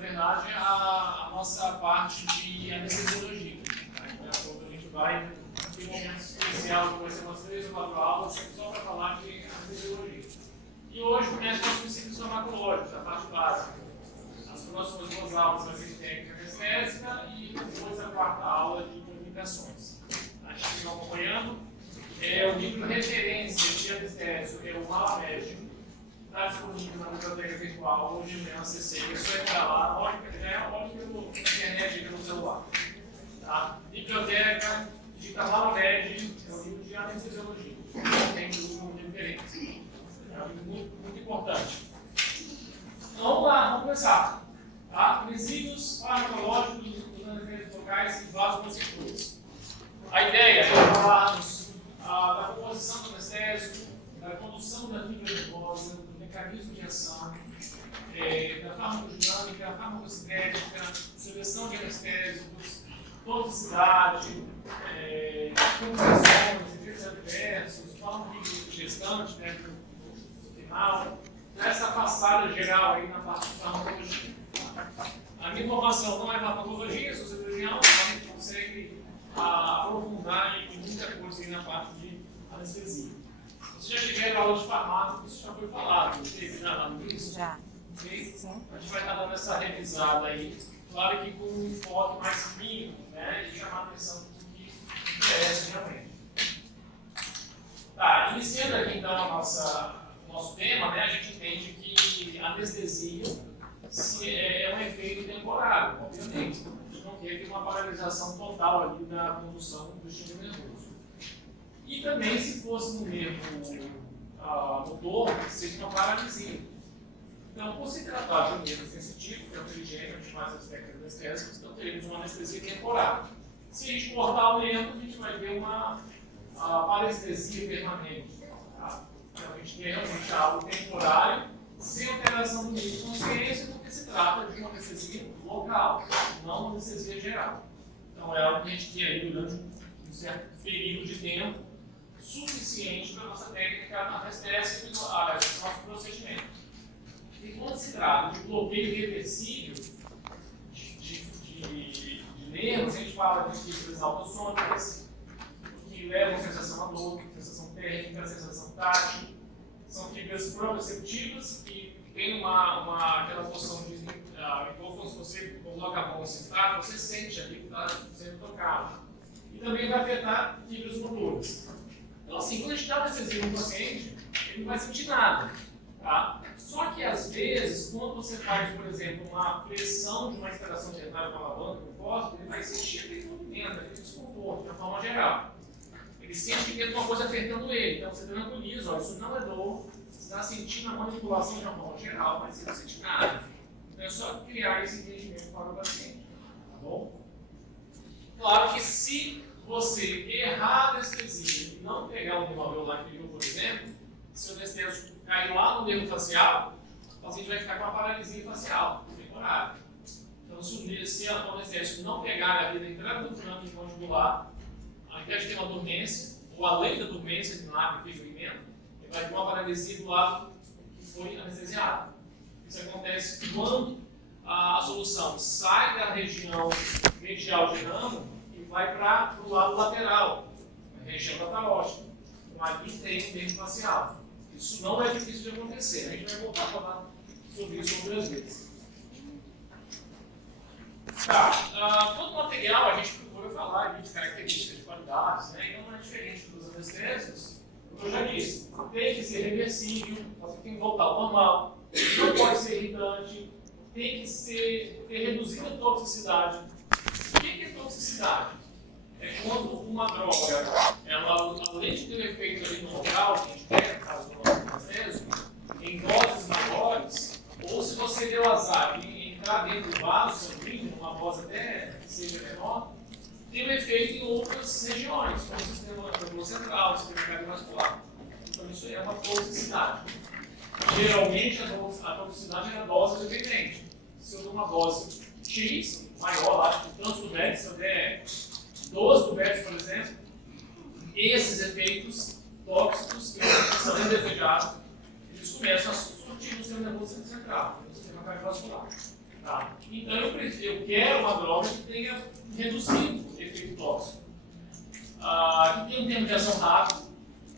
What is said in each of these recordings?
verdade, a nossa parte de anestesiologia. Então, a gente vai ter um momento especial, que vai ser umas 3 ou 4 aulas, só para falar de anestesiologia. E hoje começa os princípios farmacológicos, a parte básica. As próximas 2 aulas vai ser técnica anestésica e depois a 4ª aula de comunicações. A gente está acompanhando. O livro referência de anestésico é o Malamed. Está disponível na biblioteca virtual, hoje de manhã acessei. É só entrar lá, olhe pela internet e pelo celular. Tá? Biblioteca, digita Malamed, é o livro de anestesiologia. Tem um referência. É um livro muito importante. Então vamos lá, vamos começar. Tá? Princípios farmacológicos dos anestésicos locais e vasoconstrutores. A ideia é falarmos da composição do anestésico, da condução da fibra nervosa, do mecanismo de ação, da farmacodinâmica, da farmacocinética, seleção de anestésicos, toxicidade, complicações, efeitos adversos, farmacodinâmica gestante, né, no final. Essa passada geral aí na parte de farmacologia. A minha formação não é farmacologia, sou cirurgião, mas a gente consegue aprofundar em muita coisa aí na parte de anestesia. Vocês já tiveram aula de farmácia, isso já foi falado, vocês já lá no início? Já. Okay? A gente vai estar dando essa revisada aí, claro que com um enfoque mais clínico, né, e chamar a atenção do que interessa realmente. Tá, iniciando aqui então o nosso tema, né, a gente entende que a anestesia é um efeito temporário, obviamente. A gente não quer ter uma paralisação total ali da condução do estímulo nervoso. E também, se fosse no nervo motor, seria uma paralisia. Então, por se tratar de um nervo sensitivo, que é o trigêmeo, a gente faz as técnicas anestésicas, então teremos uma anestesia temporária. Se a gente cortar o nervo, a gente vai ter uma parestesia permanente. Tá? Então, a gente tem realmente algo temporário, sem alteração do nível de consciência, porque se trata de uma anestesia local, não uma anestesia geral. Então, é algo que a gente tem aí durante um certo período de tempo suficiente para a nossa técnica anestésica e nosso procedimento. E quando se trata de bloqueio reversível de nervos, a gente fala de fibras autossônicas, que levam a sensação à dor, sensação térmica, sensação tátil. São fibras proprioceptivas que tem aquela noção de quando você coloca a mão assim, tá? Você sente ali que está sendo tocado. E também vai afetar fibras motoras. Então, assim, quando a gente dá anestesia no paciente, ele não vai sentir nada. Tá? Só que, às vezes, quando você faz, por exemplo, uma pressão de uma extração dentária com a alavanca, com o fósforo, ele vai sentir aquele movimento, aquele desconforto, de uma forma geral. Ele sente que tem alguma coisa apertando ele, então você tranquiliza, isso não é dor, você está sentindo a manipulação de uma forma geral, mas você não sente nada. Então é só criar esse entendimento para o paciente, tá bom? Claro que se você errar a anestesia e não pegar o nervo alveolar inferior, por exemplo, se o anestésico cair lá no nervo facial, o paciente vai ficar com uma paralisia facial, temporária. Então se o anestésico não pegar a vida entrada do trânsito mandibular, ao invés de ter uma dormência, ou além da dormência de lábio e ferimento, ele vai ter uma paralisia do lado que foi anestesiado. Isso acontece quando a solução sai da região medial de ramo e vai para o lado lateral, a região da parótida. Então aqui tem o nervo facial. Isso não é difícil de acontecer. A gente vai voltar a falar sobre isso outras vezes. Tá, todo material a gente procura falar de características, de qualidades, né? Então não é diferente dos anestésicos. Como eu já disse, tem que ser reversível, você tem que voltar ao normal, não pode ser irritante, tem que ter reduzida toxicidade. O que é toxicidade? É quando uma droga, ela, além de ter um efeito ali no local, que a gente quer, no caso do nosso anestésico, em doses maiores, ou se você deu azar e entrar dentro do vaso sanguíneo, uma dose até que seja menor, tem um efeito em outras regiões, como o sistema nervoso central, o sistema cardiovascular. Então isso é uma toxicidade. Geralmente a toxicidade é a dose dependente. Se eu dou uma dose X, maior lá, de tantos tubetes, se eu der 12 tubetes, por exemplo, esses efeitos tóxicos que são indesejados, eles começam a surtir no sistema nervoso central, no sistema cardiovascular. Tá? Então eu quero uma droga que tenha reduzido o efeito tóxico. Que tenha um tempo de ação rápido,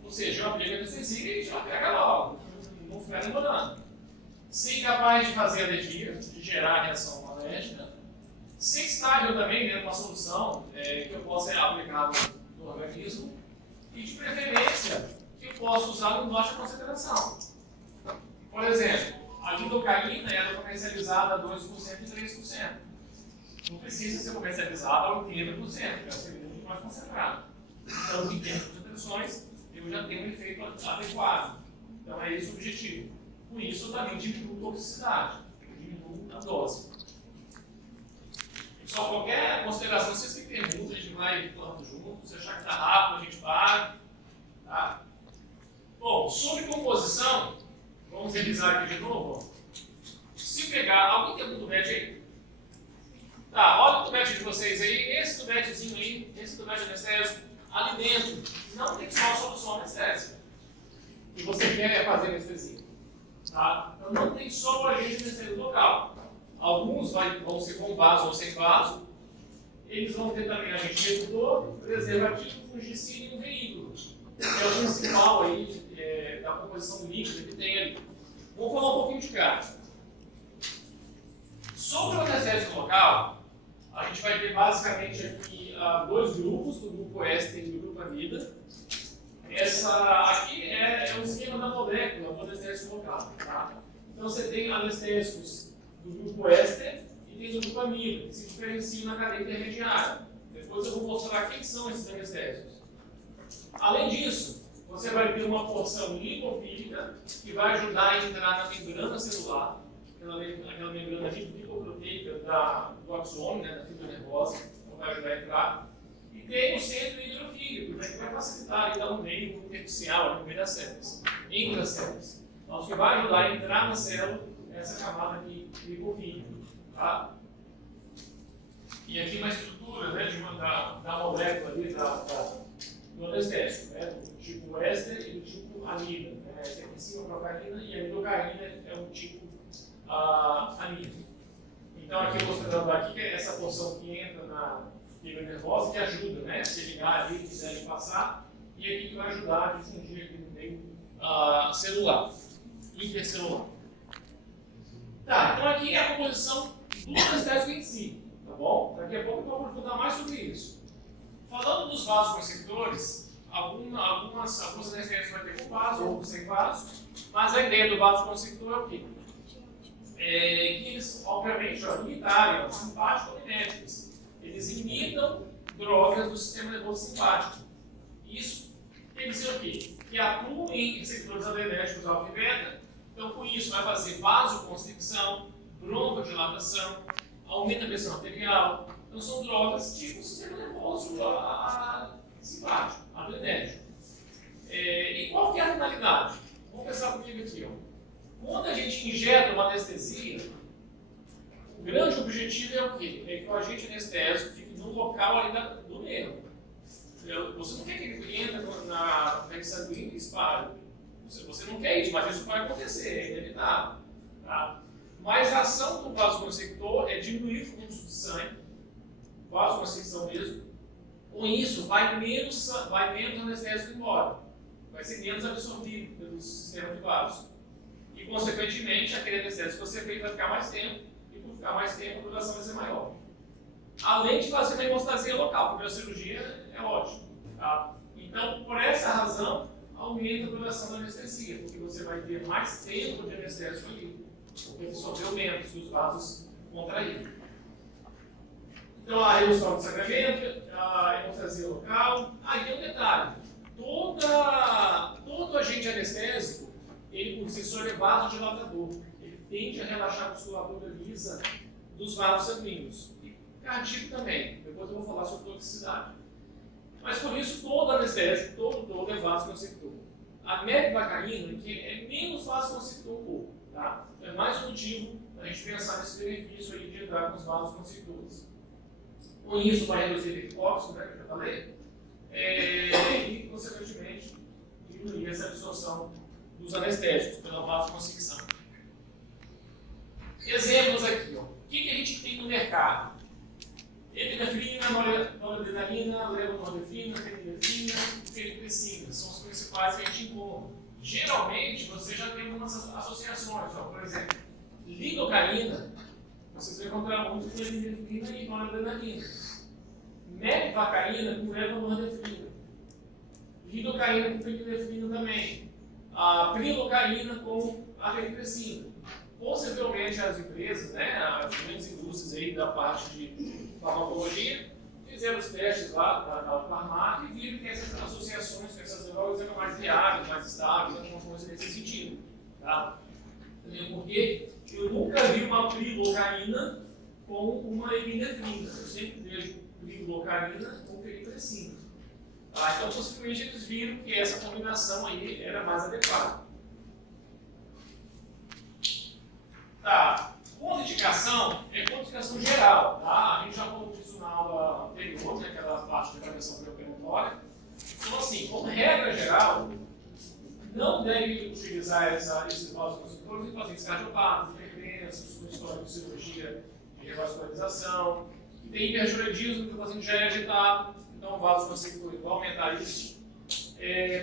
ou seja, eu aplico a anestesia e a gente vai pegar logo, não ficar demorando. Ser capaz de fazer alergia, de gerar reação alérgica. Ser estável também, dentro de uma solução que eu possa aplicar no organismo. E de preferência, que eu possa usar em baixa concentração. Por exemplo, a lidocaína é comercializada a 2% e 3%. Não precisa ser comercializada a 80%, que é o segundo mais concentrado. Então, em termos de concentrações, eu já tenho um efeito adequado. Então, é esse o objetivo. Com isso, eu também diminuo a toxicidade, eu diminuo a dose. Só qualquer consideração, vocês que perguntam, a gente vai falando junto. Se achar que está rápido, a gente para. Tá? Bom, sobre composição, vamos revisar aqui de novo. Se pegar, alguém tem um tubete aí? Tá, olha o tubete de vocês aí, esse tubetezinho aí, esse tubete anestésico, ali dentro, não tem só a solução anestésica. E você quer fazer anestesia. Tá? Então não tem só o agente anestésico local. Alguns vão ser com vaso ou sem vaso. Eles vão ter também agente redutor, preservativo, fungicida e um veículo. Que é o principal aí da composição líquida que tem ali. Vamos falar um pouquinho de cada. Sobre o anestésico local, a gente vai ter basicamente aqui dois grupos, o grupo éster e o grupo amida. Essa aqui é o esquema da molécula do anestésico local. Tá? Então você tem anestésicos do grupo éster e tem do grupo amida, que se diferenciam na cadeia intermediária. Depois eu vou mostrar quem são esses anestésicos. Além disso, você vai ter uma porção lipofílica que vai ajudar a entrar na membrana celular, aquela membrana lipoproteica do axônio, da fibra nervosa, então vai ajudar a entrar. E tem o centro hidrofílico, que vai facilitar então, no meio intersticial, no meio das células, entre as células. Então, que vai ajudar a entrar na célula essa camada aqui lipofílica. Tá? E aqui uma estrutura da molécula ali, do anestésico, do tipo éster e do tipo amida. Essa aqui em cima é a procaína e a lidocaína é o tipo amida. Então, aqui mostrando aqui que é essa porção que entra na fibra nervosa, que ajuda, se ligar ali, quiser passar, e aqui que vai ajudar a difundir aqui no meio celular, intercelular. Tá, então aqui é a composição do anestésico em si, tá bom? Daqui a pouco eu vou aprofundar mais sobre isso. Falando dos vasoconstrictores, alguns anestésicos vai ter com vaso, outros sem vaso, mas a ideia do vasoconstrictor é o quê? Que eles, obviamente, imitarem, simpático-miméticos. Eles imitam drogas do sistema nervoso simpático. Isso quer dizer o quê? Que atuam em receptores adrenérgicos alfa e beta. Então, com isso, vai fazer vasoconstricção, broncodilatação, aumenta a pressão arterial. Então, são drogas tipo sistema nervoso simpático, adrenérgico. E qual que é a finalidade? Vamos pensar comigo aqui. Quando a gente injeta uma anestesia, o grande objetivo é o quê? É que o agente anestésico fique no local ali do nervo. Você não quer que ele entre na rede sanguínea e espalhe. Você não quer isso, mas isso pode acontecer, é inevitável. Tá? Mas a ação do vasoconstrictor é diminuir o fluxo de sangue, vasoconstricção mesmo. Com isso, vai menos anestésico embora. Vai ser menos absorvido pelo sistema de vasos. E, consequentemente, aquele anestésico que você fez vai ficar mais tempo, e por ficar mais tempo, a duração vai ser maior. Além de fazer uma hemostasia local, porque a cirurgia é ótima. Tá? Então, por essa razão, aumenta a duração da anestesia, porque você vai ter mais tempo de anestésico ali, porque absorveu menos os vasos contraídos. Então, a redução do sangramento, a hemostasia local. E tem um detalhe: todo agente anestésico, ele por si só é vasodilatador. Ele tende a relaxar a musculatura lisa dos vasos sanguíneos. E cardíaco também. Depois eu vou falar sobre toxicidade. Mas por isso, todo anestésico, todo é vasoconstrictor. A mepivacaína, que é menos vasoconstrictor um pouco. Tá? É mais um motivo para a gente pensar nesse benefício aí de entrar com os vasoconstrictores. Com isso, vai reduzir o efeito tóxico, que eu já falei, e, consequentemente, diminuir essa absorção dos anestésicos pela vasoconstricção. Exemplos aqui. que a gente tem no mercado? Epinefrina, noradrenalina, levonorefrina, fenilefrina, fenilprecina. São os principais que a gente encontra. Geralmente, você já tem algumas associações. Ó, por exemplo, lidocaína, vocês vão encontrar muito com epinefrina e noradrenalina. Metivacaína com levonorefrina. Lidocaína com fenilefrina também. A prilocaína com a fenilprecina. Possivelmente as empresas, né, as grandes indústrias aí da parte de farmacologia, fizeram os testes lá da farmácia e viram que essas associações com essas drogas eram mais viáveis, mais estáveis, alguma coisa nesse sentido. Tá? Porque eu nunca vi uma prilocaína com uma epinefrina. Eu sempre vejo prilocaína com fenilprecina. Tá? Então, possivelmente eles viram que essa combinação aí era mais adequada. Tá. Contraindicação é contraindicação geral, tá? A gente já falou disso na aula anterior, né, aquela parte de prevenção pré-operatória. Então, assim, como regra geral, não deve utilizar esses vasoconstrutores em pacientes cardiopatas, hipertensos, com história de cirurgia de revascularização, que tem hipertiroidismo, que o paciente já é agitado, então o vasoconstrictor vai aumentar isso.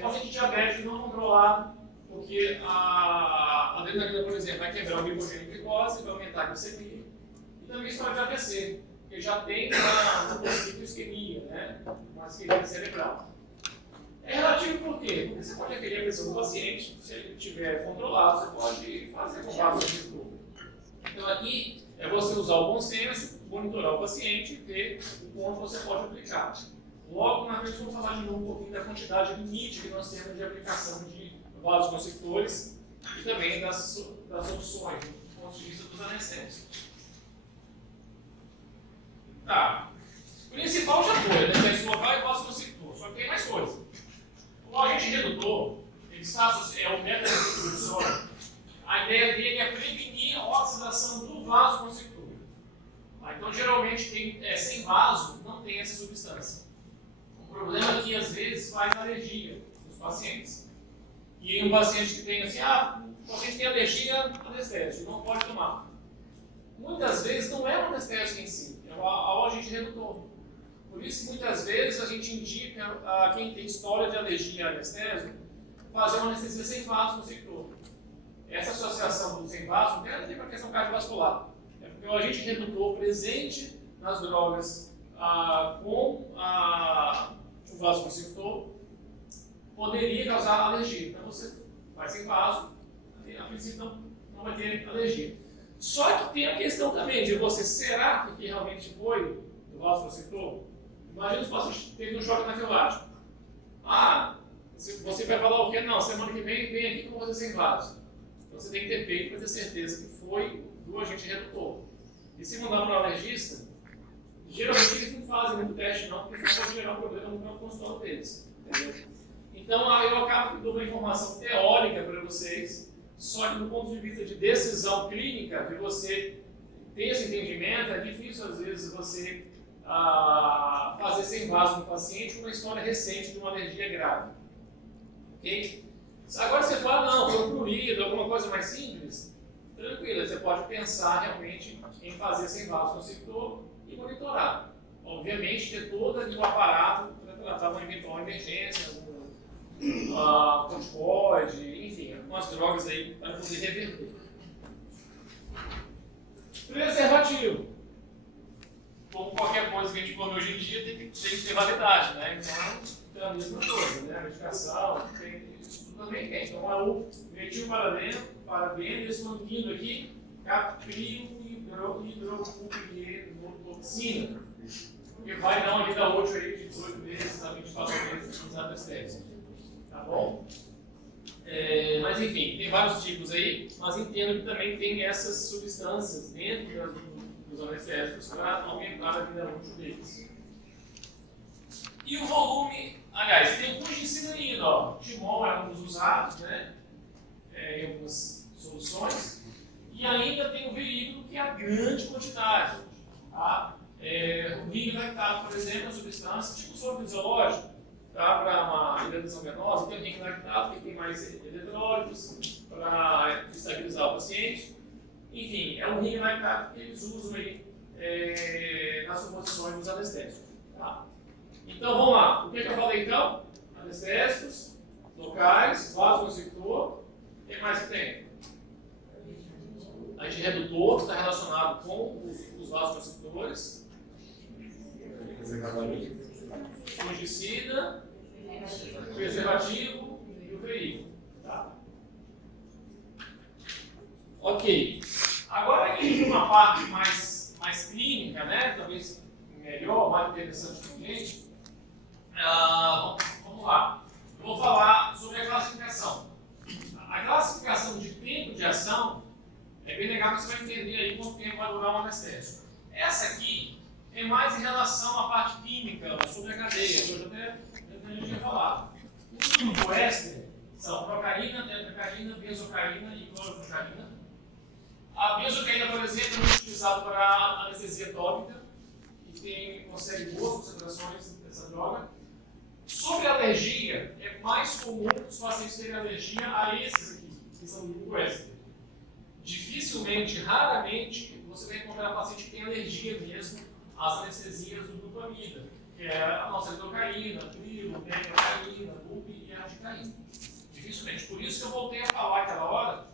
Paciente diabético não controlado, porque a adrenalina, por exemplo, vai quebrar o glicogênio e glicose, vai aumentar a glicemia. E também história de AVC, porque já tem uma possível isquemia, né? Uma isquemia cerebral. É relativo por quê? Porque você pode aferir a pressão do paciente, se ele estiver controlado, você pode fazer com vasoconstrictor. Então aqui é você usar o bom senso, monitorar o paciente e ver o quanto você pode aplicar. Logo na frente vamos falar de novo um pouquinho da quantidade limite que nós temos de aplicação de vasoconstrictores e também das opções do ponto de vista dos anestésicos. Tá. O principal já foi, anestésico local e vasoconstrictor, só que tem mais coisa. O agente redutor, ele é o beta-receptor de sódio. A ideia dele é prevenir a oxidação do vasoconstrictor. Então, geralmente, sem vaso, não tem essa substância. O problema é que, às vezes, faz alergia nos pacientes. E um paciente que tem assim, o paciente tem alergia a anestésico, não pode tomar. Muitas vezes não é o anestésico em si, é o agente redutor. Por isso, muitas vezes, a gente indica a quem tem história de alergia a anestésico fazer uma anestesia sem vasoconstrictor. Essa associação do sem vaso não tem nada a ver com a questão cardiovascular. É porque o agente redutor presente nas drogas com o vasoconstrictor poderia causar alergia. Então você vai sem vaso, a princípio não vai ter alergia. Só que tem a questão também de será que realmente foi do vasoconstrictor? Imagina se você teve um choque anafilático. Você vai falar o quê? Não, semana que vem aqui com você sem vaso. Então você tem que ter peito para ter certeza que foi do agente redutor. E se mandar para o alergista, geralmente eles não fazem muito teste não, porque isso pode gerar um problema no campo consultório deles. Entendeu? Então eu acabo dando uma informação teórica para vocês, só que do ponto de vista de decisão clínica, de você ter esse entendimento, é difícil às vezes você fazer sem vaso no paciente com uma história recente de uma alergia grave. Ok? Agora você fala, não, foi um prurido, alguma coisa mais simples, tranquilo, você pode pensar realmente em fazer sem vasoconstrictor e monitorar. Obviamente, ter todo ali o aparato para tratar uma eventual emergência, corticoide, enfim, algumas drogas aí para poder reverter. Preservativo. Como qualquer coisa que a gente come hoje em dia, tem que ter validade, né? Então, é a mesma coisa, né? A medicação, isso também tem. Então, é o metilparabeno, esse manguinho aqui, caprio, hidroxina, que vai dar uma vida útil aí de 18 meses a 24 meses nos anestésicos. Tá bom? Mas enfim, tem vários tipos aí, mas entendo que também tem essas substâncias dentro dos anestésicos para aumentar a vida útil deles. E o volume, aliás, tem o fungicidanina, ó. Timol é um dos usados, né? Em algumas soluções. E ainda tem o veículo, que é a grande quantidade. Tá? O vinho lactato, por exemplo, é uma substância tipo soro fisiológico, tá? Para uma hidratação venosa, tem o vinho lactato, que tem mais eletrólitos para estabilizar o paciente. Enfim, é um ring lactato que eles usam aí nas composições dos anestésicos. Tá? Então vamos lá. O que eu falei então? Anestésicos, locais, vasoconstrictor. O que mais que tem? Agente redutor, está relacionado com os vasoconstrictores. Fungicida, preservativo e o veículo. Tá? Ok. Agora, indo para uma parte mais clínica, né? Talvez melhor, mais interessante para a gente. Vamos lá. Eu vou falar sobre a classificação. A classificação de tempo de ação é bem legal que você vai entender aí quanto tempo vai durar um anestésico. Essa aqui é mais em relação à parte química, sobre a cadeia, que eu já tinha falado. Os grupos éster são procaína, tetracaína, benzocaína e cloroprocaína. A benzocaína, por exemplo, é muito utilizada para anestesia tópica e consegue boas concentrações dessa droga. Sobre alergia, é mais comum os pacientes terem alergia a esses aqui, que são do grupo éster. Dificilmente, raramente, você vai encontrar paciente que tem alergia mesmo às anestesias do grupo amida, que é a nossa lidocaína, trilo, tetracaína, bup e articaína. Dificilmente. Por isso que eu voltei a falar aquela hora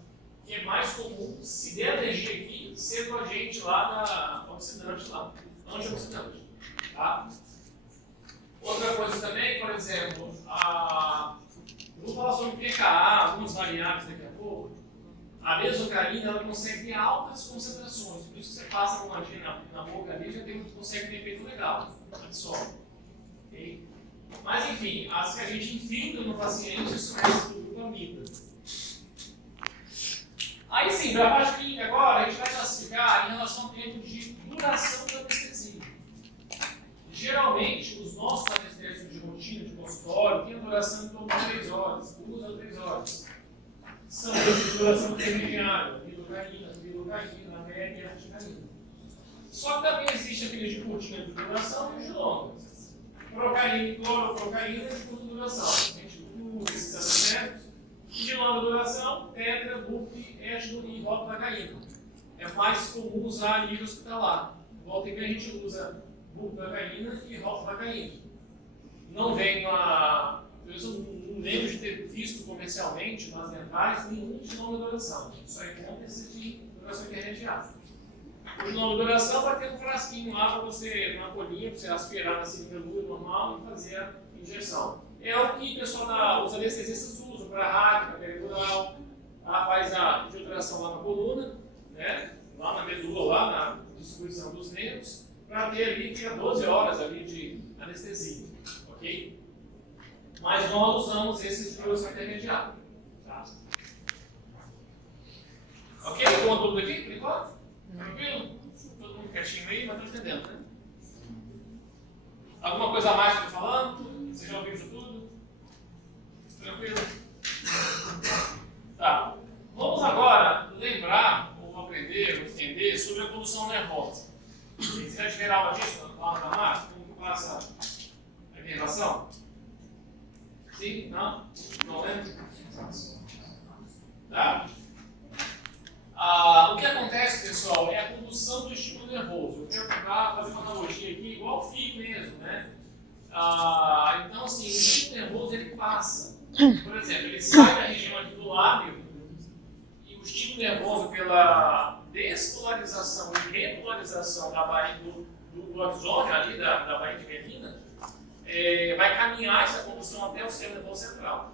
que é mais comum, se der alergia aqui, ser do agente lá da oxidante lá, antioxidante. Tá? Outra coisa também, por exemplo, vou falar sobre pKa, algumas variáveis daqui a pouco. A benzocaína ela consegue ter altas concentrações, por isso que você passa com uma agenda na boca ali já consegue ter efeito legal, absorve. Okay? Mas enfim, as que a gente infiltra no paciente são essas do grupo amida. Aí sim, para a parte clínica agora, a gente vai classificar em relação ao tempo de duração da anestesia. Geralmente, os nossos anestésicos de rotina, de consultório, têm a duração em torno de 3 horas, 2 a 3 horas. São de duração intermediária, lidocaína, média e articaína. Só que também existe aqueles de curtinha de duração e os de longa. Procaína e cloroprocaína de curta duração. A gente usa esses anestésicos. De longa duração, tetra, bup, étino e ropivacaína. É mais comum usar a nível hospitalar. Volta e meia a gente usa bupivacaína e ropivacaína. Não vem eu não lembro de ter visto comercialmente nas dentais nenhum de longa duração. Só encontra esse de duração intermediária. O de longa duração vai ter um frasquinho lá para você, uma colinha, para você aspirar na seringa normal e fazer a injeção. É o que o pessoal os anestesistas usam para rádio, para peridural, faz a infiltração lá na coluna, né? Lá na medula, lá na distribuição dos nervos, para ter ali que 12 horas ali de anestesia, ok? Mas nós usamos esses de duração intermediária. Tá? Ok? Ficou tudo aqui, por enquanto? Tranquilo? Todo mundo quietinho aí, mas estão entendendo, né? Alguma coisa a mais que eu estou falando? Vocês já ouviram isso tudo? Tranquilo? Tá. Vamos agora lembrar, ou aprender, ou entender sobre a condução nervosa. Vocês já tiveram aula disso lá na farmácia? Como passa a inervação? Sim? Não? Não lembro? Tá. O que acontece, pessoal, é a condução do estímulo nervoso. Eu quero tentar fazer uma analogia aqui, igual o fio mesmo, né? Então, assim, o estímulo nervoso, ele passa. Por exemplo, ele sai da região aqui do lábio e o estímulo nervoso, pela despolarização e repolarização da baía do axônio ali, da baía de Melina, vai caminhar essa condução até o sistema nervoso central.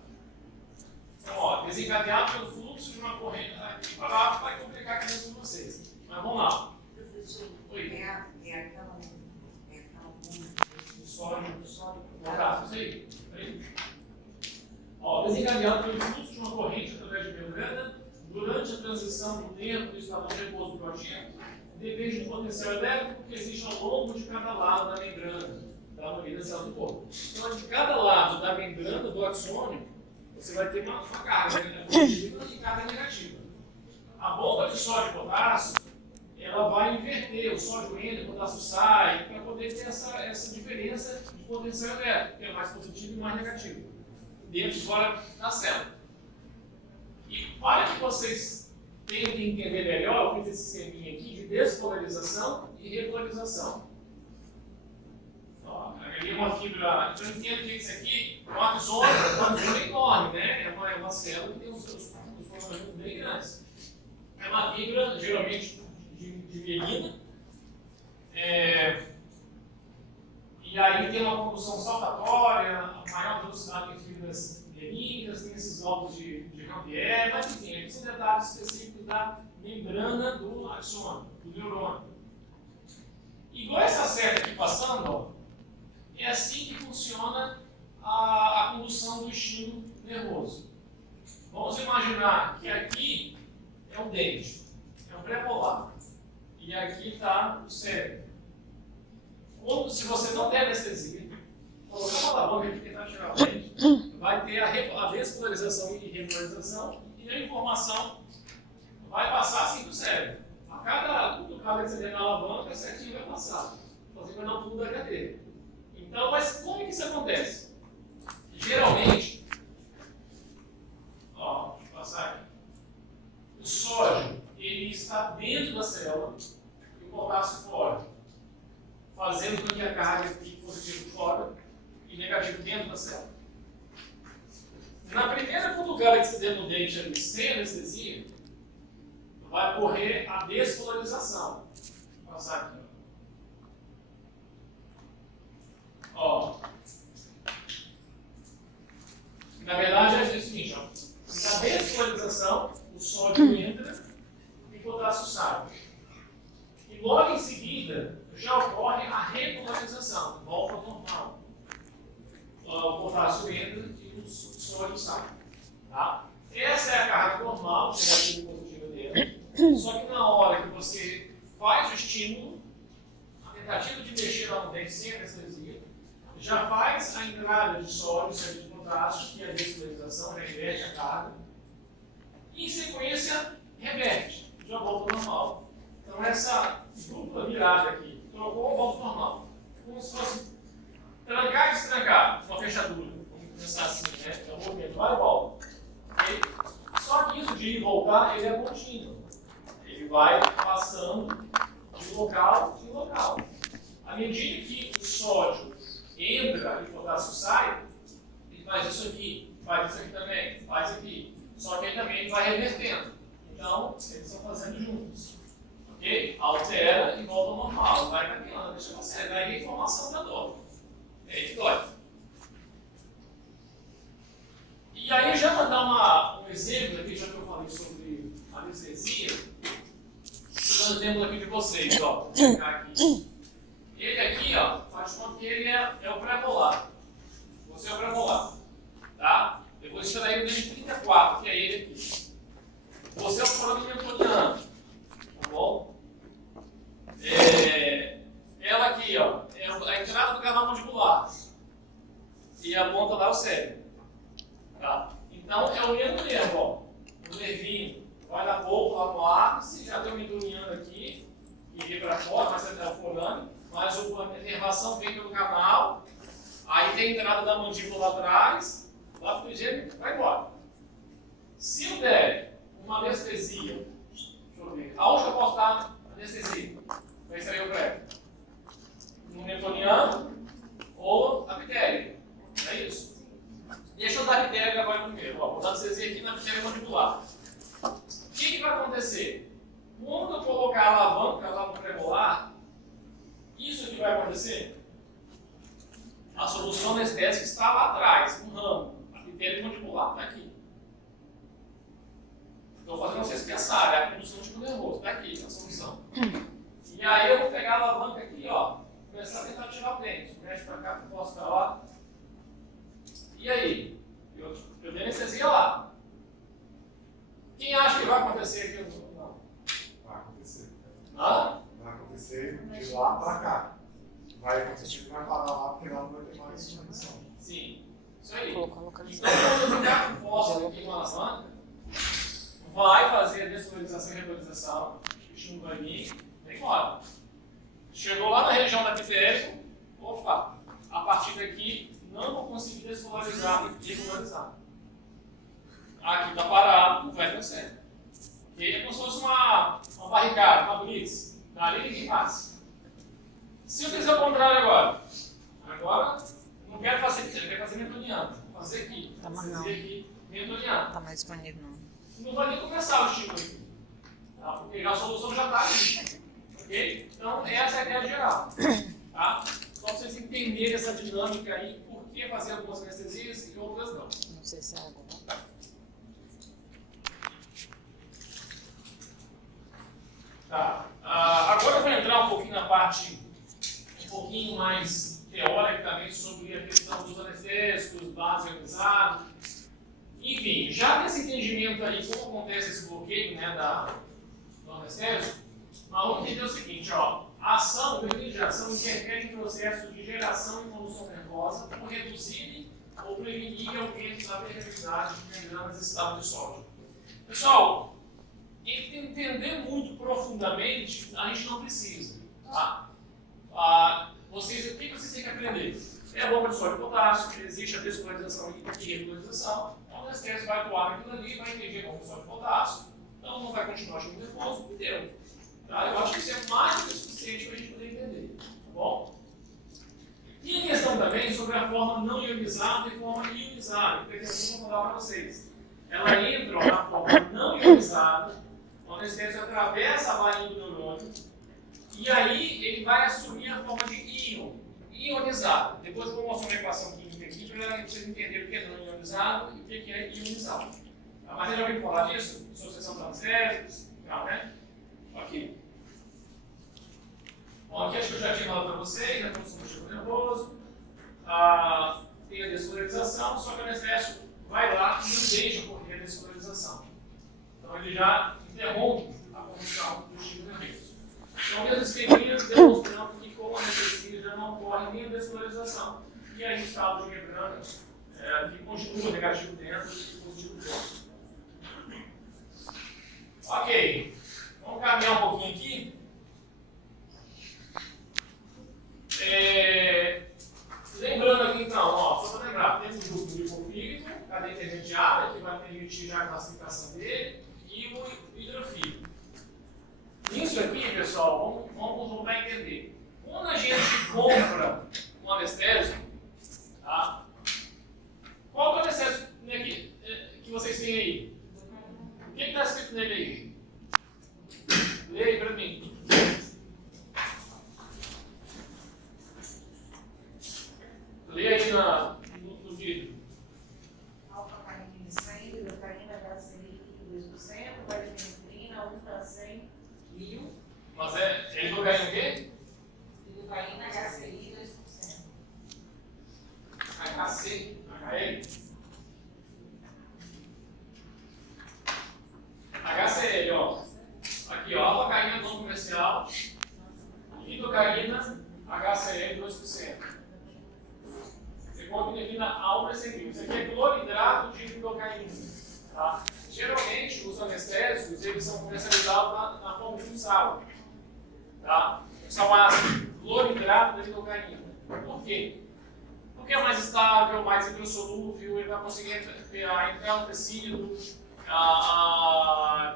Então, ó, desencadeado pelo fluxo de uma corrente aqui para lá, vai complicar a cabeça de vocês. Mas vamos lá. Professor, Oi. é aquela Sólido. Tá, isso aí. Ó, desencadeado pelo fluxo de uma corrente através de membrana, durante a transição do nervo do estado nervoso para o ativo, depende do potencial elétrico que existe ao longo de cada lado da membrana da maioria das células do corpo. Então, de cada lado da membrana do axônio, você vai ter uma carga positiva e carga negativa. A bomba de sódio e potássio, ela vai inverter, o sódio entra, o potássio sai, para poder ter essa diferença de potencial elétrico, que é mais positivo e mais negativo, dentro e fora da célula. E para que vocês tenho que entender melhor, eu fiz esse sisteminha aqui de despolarização e repolarização. Ó, ali é uma fibra. Então eu entendo que isso aqui é uma zona enorme, né? É uma célula que tem uns cromosomos bem grandes. É uma fibra, geralmente, de mielina. E aí tem uma condução saltatória, a maior velocidade de fibras mielínicas, tem esses ovos de Rampier, mas enfim, aqui são detalhes específicos da membrana do axônio, do neurônio. Igual essa seta aqui passando, ó, é assim que funciona a condução do estímulo nervoso. Vamos imaginar que aqui é um dente, é um pré-molar, e aqui está o cérebro. Se você não der anestesia, colocar uma alavanca aqui tentar tirar o dente, vai ter a despolarização e repolarização, e a informação vai passar assim para o cérebro. A cada cutucada que você der na alavanca, certinho vai passar, fazendo não tudo da cadeira. Então, mas como é que isso acontece? Geralmente, ó, deixa eu passar aqui. O sódio, ele está dentro da célula e o potássio fora, fazendo com que a carga fique positiva fora e negativo dentro da célula. Na primeira cutucada que você der no dente ali, sem anestesia, vai ocorrer a despolarização. Vou passar aqui. Ó. Na verdade, é o seguinte, ó. Na despolarização, o sódio entra e o potássio sai. E logo em seguida, já ocorre a repolarização, volta ao normal. O potássio entra e o sódio sai. Tá? Essa é a carga normal, negativa e positiva dele. Só que na hora que você faz o estímulo, a tentativa de mexer lá no dente sem anestesia, já faz a entrada de sódio e de potássio, que é a despolarização, reverte a carga. E em sequência, reverte, já volta ao normal. Então essa dupla virada aqui, trocou, volta ao normal. Como se fosse trancar e destrancar, uma fechadura. Vamos pensar assim, né? É um movimento, vai e volta. Okay? Só que isso de ir e voltar, ele é contínuo. Ele vai passando de local em local. À medida que o sódio entra e o potássio sai, ele faz isso aqui também, faz aqui. Só que aí também ele vai revertendo. Então, eles estão fazendo juntos. Ok? Altera e volta ao normal. Vai caminhando, deixa você. Daí a informação da dor. É aí que dói. E aí, já para dar um exemplo aqui, já que eu falei sobre anestesia, vou dar um exemplo aqui de vocês. Ó. Vou colocar aqui. Ele aqui, ó, faz conta que ele é o pré-molar. Você é o pré-molar. Tá? Eu vou extrair o dente 34, que é ele aqui. Você é o foramen newtoniano. Tá bom? Ela aqui, ó, é a entrada do canal mandibular. E a ponta lá é o cérebro. Tá? Então, é o mesmo nervo, ó. O nervinho vai dar pouco lá no ápice, já tem o newtoniano aqui, e vem para fora, mas é o forame. Mas a inervação vem pelo canal, aí tem a entrada da mandíbula lá atrás, lá para o gêmeo, vai embora. Se eu der uma anestesia, deixa eu ver, aonde eu posso dar anestesia? Vai extrair o prego? No newtoniano ou na ptéria. É isso. Deixa eu dar a ptéria agora primeiro. Ó, vou dar anestesia aqui na ptéria mandibular. O que vai acontecer? Quando eu colocar a alavanca lá no premolar, isso que vai acontecer? A solução anestésica está lá atrás, no ramo. A ptéria mandibular está aqui. Estou fazendo vocês pensarem, é a condução do tipo nervoso, está aqui, a solução. E aí eu vou pegar a alavanca aqui, ó, começar a tentar tirar o dente. Mexe para cá, posso para lá. E aí? Eu dei anestesia lá. Quem acha que vai acontecer aqui? Não. Vai acontecer. Hã? Vai acontecer de lá para cá. Vai acontecer que vai parar lá, porque lá não vai ter mais condição. Sim. Isso aí. Colocou a Então, localização. quando eu ficar com fósforo aqui na alavanca, vai fazer a despolarização e repolarização, o estímulo vai vir, vem embora. Chegou lá na região da ptéria, opa, a partir daqui não vou conseguir despolarizar e regularizar. Aqui está parado, não vai crescer. E aí é como se fosse barricada, uma blitz. Dali ninguém passa. Se eu fizer o contrário agora, não quero fazer aqui, eu quero fazer mentoniano. Vou fazer aqui. Tá, mas Vou não. fazer aqui mentoniano. Tá mais disponível não. Não vai nem começar o estímulo aqui. Tá? Porque a solução já está aqui. Ok? Então, essa é a ideia geral. Tá? Só para vocês entenderem essa dinâmica aí, por que fazer algumas anestesias e outras não. Não sei se é água, não. Tá. Agora eu vou entrar um pouquinho na parte um pouquinho mais teórica também sobre a questão dos anestésicos, base ionizada. Enfim, já nesse entendimento aí, como acontece esse bloqueio, né, do anestésico, nós vamos entender o seguinte, ó, a ação, o mecanismo de ação interfere em processos de geração e condução nervosa por reduzir ou prevenir aumento da permeabilidade de membranas em estado de sódio. Pessoal, entender muito profundamente a gente não precisa. Tá? O que vocês têm que aprender? É a bomba de sódio e potássio, existe a descolarização e regularização. Então o anestésico vai atuar naquilo ali, vai entender a bomba de sódio e potássio, então não vai continuar achando nervoso, e deu. Tá? Eu acho que isso é mais do que suficiente para a gente poder entender. Tá bom? E a questão também sobre a forma não ionizada e forma ionizada, que eu vou falar para vocês. Ela entra ó, na forma não ionizada, o anestésico atravessa a bainha do neurônio, e aí ele vai assumir a forma de íon, ionizado. Depois eu vou mostrar uma equação química aqui para vocês entenderem o que é não ionizado e o que é ionizado. Mas você já ouviu falar disso? Associação de anestésicos? Não, né? Ok. Bom, aqui acho que eu já tinha falado para vocês, né? Condução do tipo nervoso. Tem a descolarização, só que o anestésico vai lá e não deixa ocorrer a descolarização. Então ele já interrompe a condução do tipo nervoso. Então, mesmo esqueminha demonstrando que com a anestesia já não ocorre nem a descolarização. E aí o estado de membrana que continua negativo dentro e positivo fora. Ok, vamos caminhar um pouquinho aqui. Lembrando aqui então, ó, só para lembrar, temos o grupo lipofílico, cadeia intermediária, que vai permitir já a classificação dele, e o hidrofílico. Isso aqui, pessoal, vamos voltar a entender. Quando a gente compra um anestésico, tá? Qual é o anestésico que vocês têm aí? O que está escrito nele aí? Lê aí para mim. Lê aí no vídeo. Alfa-carnina 100, hidrocarina HCI 2%, varicmetrina 1/100 mil. Mas é hidrocarina o quê? Hidrocarina HCI 2%. HC, HL. HCl, ó. Aqui, ó, alfa-carina não comercial, hidrocarina HCl 2%. Epinefrina a 1/100.000. Isso aqui é cloridrato de lidocaína. Tá? Geralmente, os anestésicos eles são comercializados na forma de um sal. Tá? Um sal ácido, cloridrato de lidocaína. Por quê? Porque é mais estável, mais hidrossolúvel, ele vai conseguir entrar no tecido,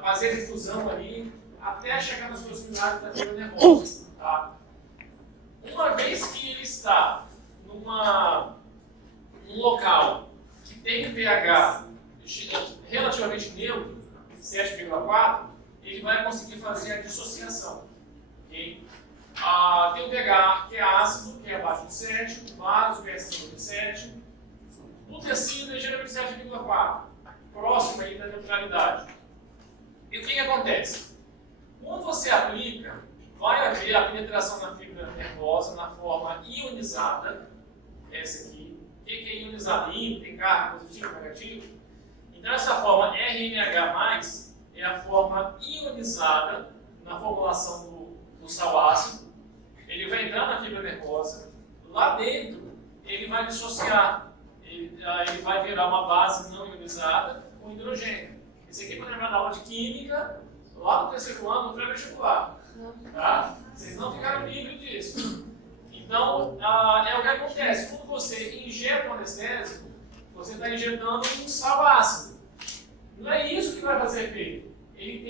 fazer difusão ali, até chegar nas proximidades da fibra nervosa. Tá? Uma vez que ele está num local que tem um pH relativamente neutro, 7,4, ele vai conseguir fazer a dissociação. Okay? Tem um pH que é ácido, que é abaixo de 7, básico que é acima de 7. O tecido é geralmente 7,4, próximo aí da neutralidade. E o que acontece? Quando você aplica, vai haver a penetração na fibra nervosa na forma ionizada, essa aqui. O que é ionizado? Íon, tem carga positiva, negativa. Então essa forma RNH+, é a forma ionizada na formulação do sal ácido. Ele vai entrar na fibra nervosa. Lá dentro, ele vai dissociar. Ele vai virar uma base não ionizada com hidrogênio. Isso aqui é para lembrar da aula de química, lá no terceiro ano, no pré-vestibular. Tá? Vocês não ficaram livres disso. Então, é o que acontece. Quando você injeta um anestésico, você está injetando um sal ácido. Não é isso que vai fazer efeito. ele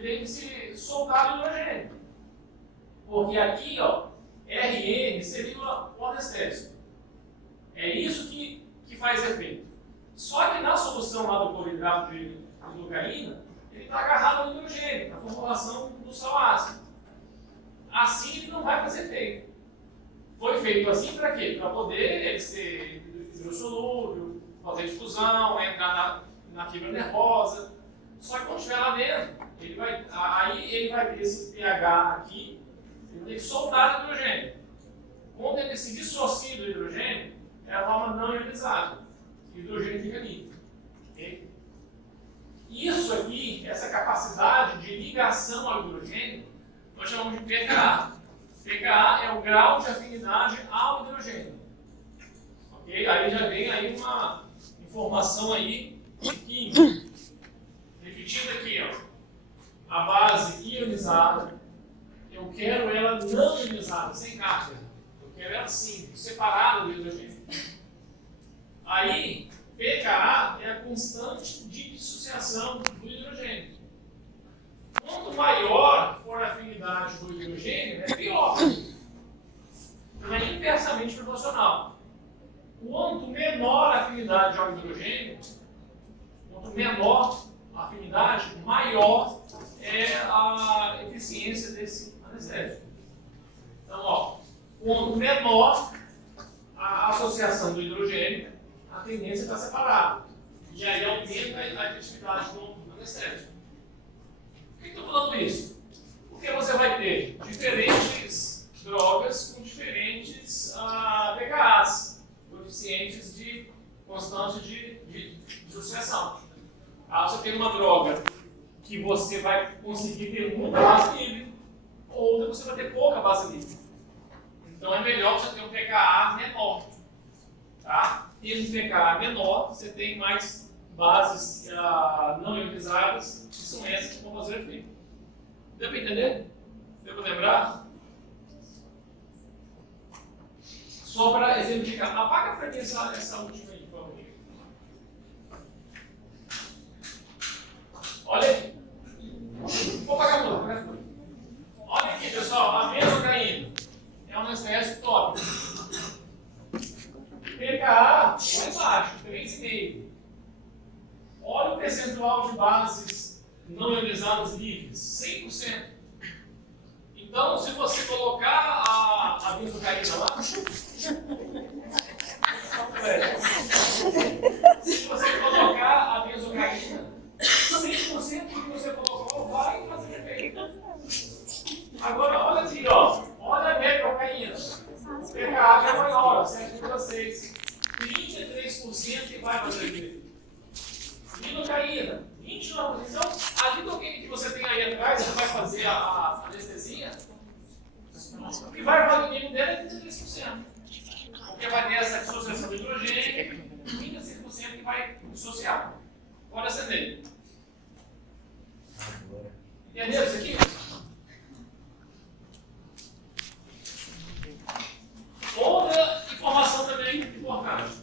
tem que se soltar do hidrogênio. Porque aqui, ó, Rn seria o anestésico. É isso que faz efeito. Só que na solução lá do cloridrato de glucaína, ele está agarrado ao hidrogênio, na formulação do sal ácido. Assim ele não vai fazer efeito. Foi feito assim para quê? Para poder ele ser hidrossolúvel, fazer difusão, entrar na fibra nervosa. Só que quando estiver lá dentro, ele vai ter esse pH aqui, ele vai ter que soltar o hidrogênio. Quando ele se dissocia do hidrogênio, é a forma não ionizada. O hidrogênio fica líquido. Okay? Isso aqui, essa capacidade de ligação ao hidrogênio, nós chamamos de pKa. pKa é o grau de afinidade ao hidrogênio. Okay? Aí já vem aí uma informação aí de química. Repetindo aqui, ó, a base ionizada, eu quero ela não ionizada, sem carga. Eu quero ela assim, separada do hidrogênio. Aí, pKa é a constante de dissociação do hidrogênio. Quanto maior for a afinidade do hidrogênio, é pior. Então é inversamente proporcional. Quanto menor a afinidade ao hidrogênio, quanto menor a afinidade, maior é a eficiência desse anestésico. Então, ó, quanto menor a associação do hidrogênio, a tendência está separada. E aí aumenta a efetividade do anestésico. Por que eu estou falando isso? Porque você vai ter diferentes drogas com diferentes pKas, coeficientes de constante de dissociação. Você tem uma droga que você vai conseguir ter muita base livre, outra você vai ter pouca base livre. Então é melhor você ter um pKa menor. Tá? E no pKa menor, você tem mais bases não ionizadas, que são essas que vão fazer efeito. Deu para entender? Deu para lembrar? Só para exemplificar. Apaga para mim essa última aí, por favor. Olha aqui. Vou apagar tudo. Olha aqui, pessoal. A mesocaína é um anestésico top. pKa mais baixo, 3,5. Olha o percentual de bases não ionizadas livres, 100%. Então, se você colocar a benzocaína lá, se você colocar a benzocaína, 100% do que você colocou vai fazer efeito. Agora, olha aqui, ó. Olha a metrocaína. O pKa é maior, 7,6. 33% que vai fazer efeito. Lidocaína, 29%. Então, a lidocaína que você tem aí atrás, você vai fazer a anestesia, o que vai valer o mínimo dela é 33%. Porque vai ter essa dissociação do hidrogênio, 35% que vai dissociar. Pode acender. Entenderam isso aqui? Outra informação também importante.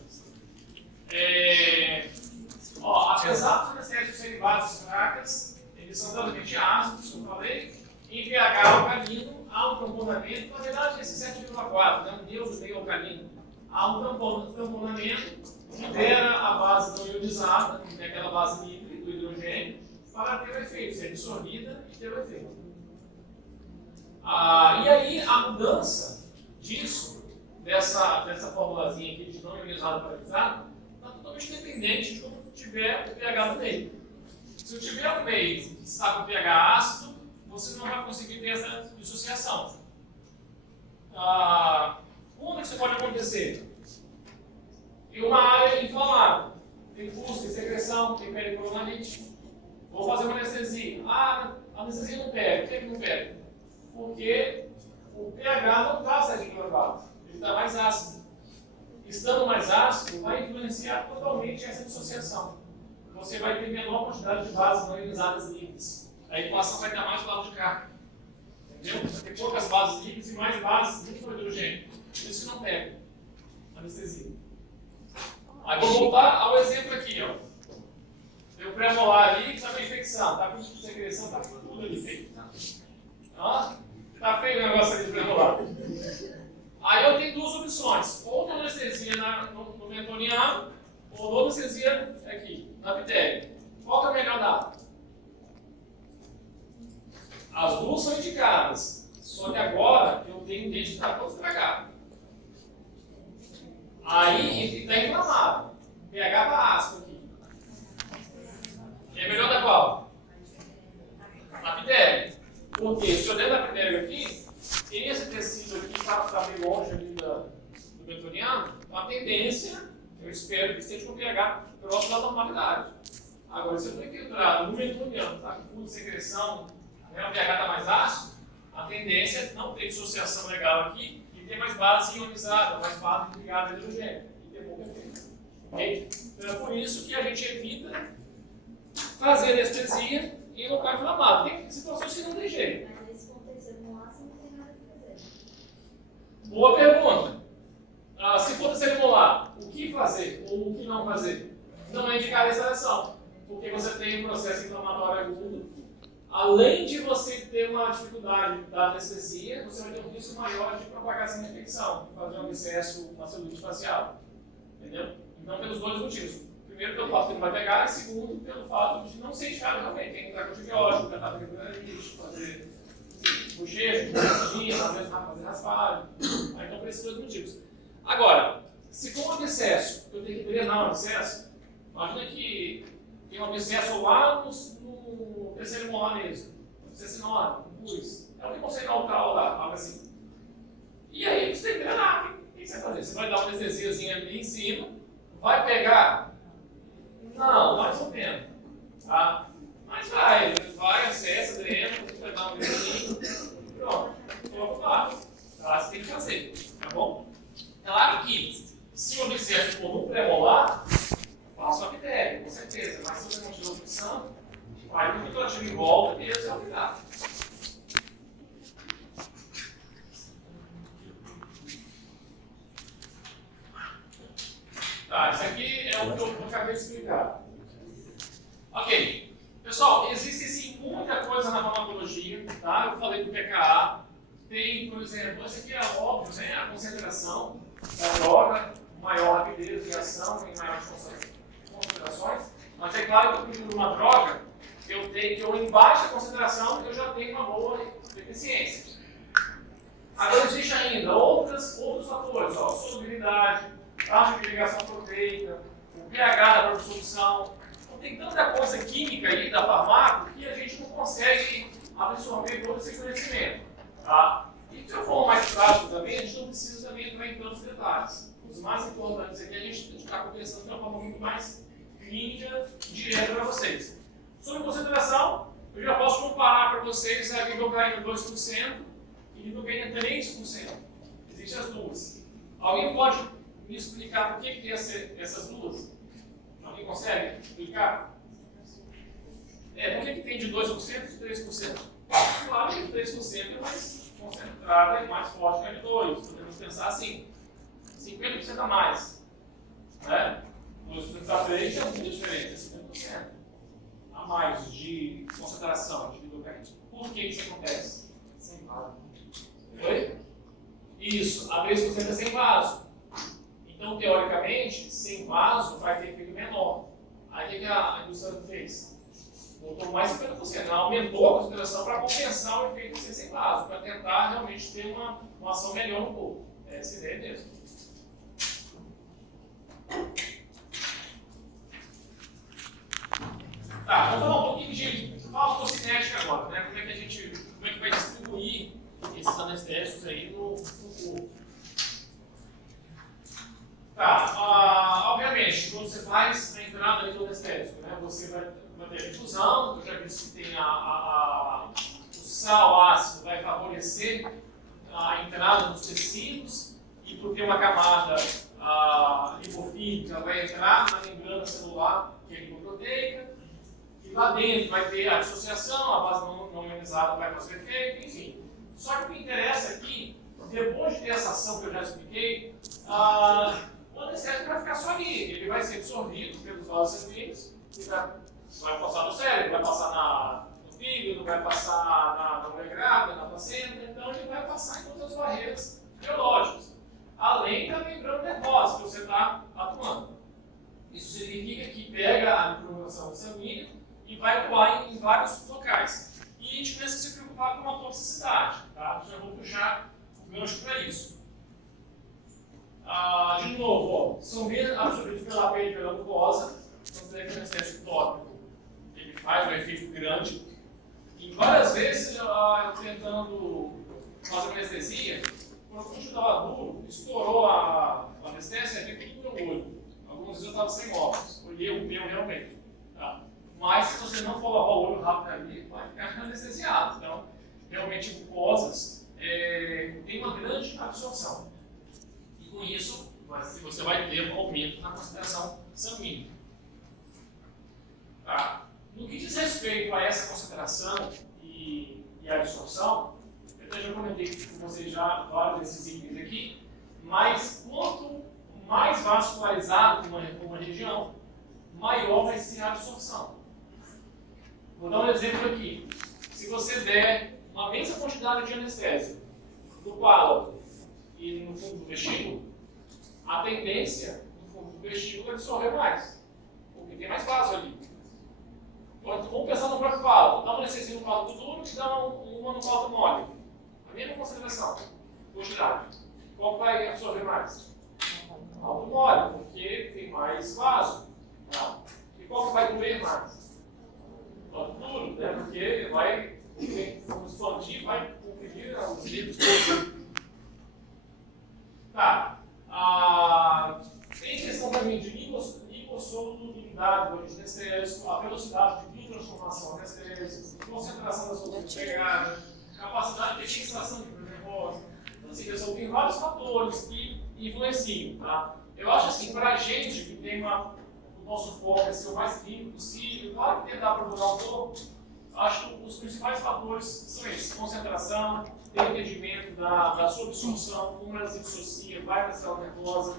Apesar dos anestésicos serem bases fracas, eles são totalmente ácidos, como eu falei, em pH alcalino há um tamponamento, na verdade esse 7,4, né, neutro meio alcalino, há um tamponamento que libera a base não ionizada, que é aquela base livre do hidrogênio, para ter o efeito, ser absorvida e ter o efeito. E aí a mudança disso, dessa formulazinha aqui de não ionizado para ionizado, está totalmente dependente de como tiver o pH no meio. Se eu tiver um meio que está com pH ácido, você não vai conseguir ter essa dissociação. Como isso pode acontecer? Tem uma área inflamada, tem pulso, tem secreção, tem pericoronite. Vou fazer uma anestesia. A anestesia não pega. Por que não pega? Porque o pH não está 7,4. Ele está mais ácido. Estando mais ácido, vai influenciar totalmente essa dissociação. Você vai ter menor quantidade de bases não ionizadas livres. A equação vai dar mais do lado de cá. Entendeu? Vai ter poucas bases livres e mais bases livres no hidrogênio. Por isso que não pega. Anestesia. Aí vou voltar ao exemplo aqui, ó. Tem o pré-molar ali que está uma infecção. secreção, tá com secreção, tá com tudo ali feito. Tá feio o negócio ali do premolar. Aí eu tenho duas opções, ou dou anestesia no mentoniano, ou dou anestesia aqui, na ptéria. Qual que é melhor dar? As duas são indicadas, só que agora eu tenho dente que está todo estragado. Aí está inflamado, pH está ácido aqui. É melhor dar qual? Na ptéria. Porque se eu der na ptéria aqui, esse tecido aqui está bem longe ali do mentoniano, então a tendência, eu espero que esteja com pH próximo da normalidade. Agora, se eu estou infiltrado no mentoniano, está com fundo de secreção, o pH está mais ácido, a tendência é não ter dissociação legal aqui e ter mais base ionizada, mais base ligada a hidrogênio e ter pouco efeito. Okay? Então é por isso que a gente evita fazer anestesia em local inflamado. Tem situações que não tem jeito. Mas nesse contexto de molar, você não tem nada a fazer. Boa pergunta. Se for terceiro molar, o que fazer ou o que não fazer? Não é indicada a instalação, porque você tem um processo inflamatório agudo. Além de você ter uma dificuldade da anestesia, você vai ter um risco maior de propagação da infecção, de fazer um abscesso, uma celulite facial. Entendeu? Então, pelos dois motivos. Primeiro, pelo fato de que não vai pegar, e segundo, pelo fato de não ser indicado realmente. Tem que entrar com antibiótico, tentar fazer regularmente, fazer bochecho, às vezes fazer raspagem. Então, por esses dois motivos. Agora, se for um abscesso, eu tenho que drenar um abscesso, imagina que tem um abscesso lá no terceiro molar mesmo, no abscesso enorme, no pus. É um lipossecal lá, algo assim. E aí você tem que drenar. O que você vai fazer? Você vai dar uma anestesiazinha ali em cima, vai pegar? Não, mais ou menos. Tá? Mas vai, acessa, drena, vai dar um desenho, pronto, coloca lá. Tá? Você tem que fazer, tá bom? Claro que, se o abscesso for no pré-molar, faça a ptéria, com certeza, mas se você não tiver opção, vai no filtrativo em volta e esse é o cuidado. Tá, isso aqui é o que eu acabei de explicar. Ok. Pessoal, existe sim muita coisa na farmacologia, tá? Eu falei do PKA. Tem, por exemplo, esse aqui é óbvio, né? A concentração da droga, maior rapidez de ação em maiores concentrações. Mas é claro que por uma droga, eu em baixa concentração, eu já tenho uma boa eficiência. Agora existe ainda outros fatores, ó, solubilidade, taxa de ligação proteica, o pH da própria solução. Então tem tanta coisa química aí da farmácia que a gente não consegue absorver todo esse conhecimento. Tá? E se eu for mais prático também, a gente não precisa também entrar em tantos detalhes. Os mais importantes aqui a gente está conversando de uma forma muito mais clínica e direta para vocês. Sobre concentração, eu já posso comparar para vocês a lidocaína 2% e lidocaína 3%. Existem as duas. Alguém pode me explicar por que tem essas duas? Alguém consegue explicar? Por que tem de 2% e de 3%? Claro que 3% é mais concentrada e mais forte que a de 2%. Podemos pensar assim, 50% a mais. Né? 2% a 3% é muita diferença, 50% a mais de concentração de lidocaína. Por que isso acontece? Sem vaso. Oi? Isso, a 3% é sem vaso. Então, teoricamente, sem vaso vai ter efeito menor. Aí o que a indústria fez? Botou mais 50%. Ela aumentou a concentração para compensar o efeito de ser sem vaso, para tentar realmente ter uma ação melhor no corpo. É essa ideia mesmo. Tá, vamos falar um pouquinho de farmacocinética agora, né? Como é que vai distribuir esses anestésicos aí no corpo. Tá, obviamente, quando você faz a entrada ali do anestésico, né, você vai ter a difusão, eu já disse que tem o sal ácido vai favorecer a entrada dos tecidos e por ter uma camada lipofílica vai entrar na membrana celular, que é lipoproteica, e lá dentro vai ter a dissociação, a base não ionizada vai fazer efeito, enfim. Só que o que interessa aqui, depois de ter essa ação que eu já expliquei, o anestésico vai ficar só ali, ele vai ser absorvido pelos vasos sanguíneos e vai Vai passar no cérebro, vai passar no fígado, vai passar na mulher grávida, na placenta, então ele vai passar em todas as barreiras biológicas, além da membrana nervosa que você está atuando. Isso significa que pega a microorganização sanguínea e vai atuar em vários locais. E a gente começa a se preocupar com a toxicidade, tá? Já vou puxar o gancho para isso. De novo, são mesmo absorvidos pela pele e pela mucosa, então você tem que anestésico tópico, ele faz um efeito grande. E várias vezes, tentando fazer anestesia, quando eu estava duro, estourou a anestesia e veio tudo no meu olho. Algumas vezes eu estava sem óculos, olhei o meu realmente. Tá? Mas se você não for lavar o olho rápido ali, vai ficar anestesiado. Então, realmente, mucosas têm uma grande absorção. E com isso, você vai ter um aumento na concentração sanguínea. Tá? No que diz respeito a essa concentração e absorção, eu já comentei com vocês já vários desses itens aqui, mas quanto mais vascularizado uma região, maior vai ser a absorção. Vou dar um exemplo aqui. Se você der uma mesma quantidade de anestésico no pálamo e no fundo do vestíbulo, a tendência no fundo do vestíbulo é absorver mais, porque tem mais vaso ali. Vamos pensar no próprio pálamo. Dá uma anestesia no pálamo duro e dá uma no pálamo mole. A mesma concentração, quantidade. Qual vai absorver mais? O pálamo mole, porque tem mais vaso. Tá? E qual que vai doer mais? O pálamo duro, né? Porque ele vai expandir, vai comprimir os livros todos. Tá. Tem questão também de lipossolubilidade do anestésico, a velocidade de biotransformação anestésica, concentração da solução pegada, capacidade de fixação de nervosa. Então, assim, tem vários fatores que influenciam. Tá? Eu acho assim, para a gente que tem o nosso foco é ser o mais clínico possível, claro que tentar procurar um pouco, acho que os principais fatores são esses: concentração, ter entendimento da sua absorção, como ela se dissocia, vai para a célula nervosa,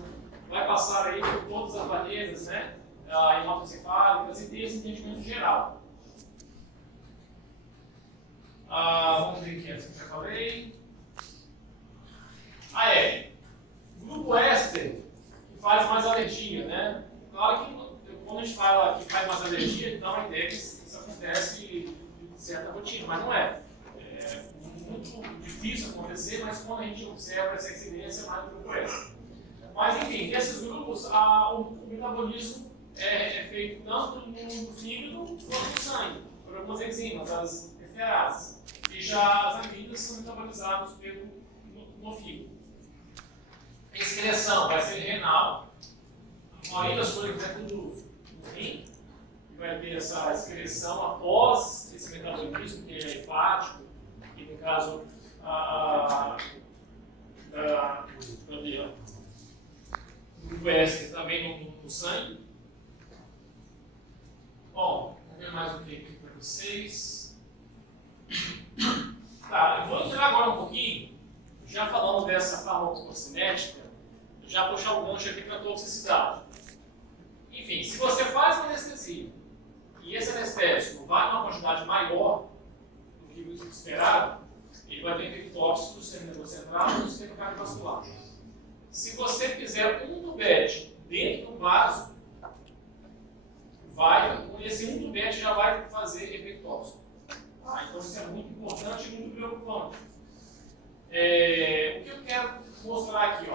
vai passar aí por todas as barreiras, né, hematocefálicas, e ter esse entendimento geral. Vamos ver aqui, essa que eu já falei. Grupo éster, que faz mais alergia, né? Claro que quando a gente fala que faz mais alergia, dá uma ideia que isso acontece de certa rotina, mas não é. É muito difícil acontecer, mas quando a gente observa essa incidência, é mais do grupo éster. Mas enfim, desses grupos, o metabolismo é feito tanto no fígado quanto no sangue, por algumas enzimas, as esterases. E já as amidas são metabolizadas no fígado. A excreção vai ser renal. A maioria das coisas é tudo no rim, que vai ter essa excreção após esse metabolismo, que é hepático, que no caso o grupo éster também no sangue. Bom, vamos ver mais um aqui para vocês. Tá, eu vou entrar agora um pouquinho, já falando dessa farmacocinética, já puxar o gancho aqui para a toxicidade. Enfim, se você faz uma anestesia e esse anestésico vai numa quantidade maior do que o esperado, ele vai ter efeito tóxico no sistema nervoso central e no sistema cardiovascular. Se você fizer um tubete dentro do vaso, esse um tubete já vai fazer efeito tóxico. Então isso é muito importante e muito preocupante. O que eu quero mostrar aqui,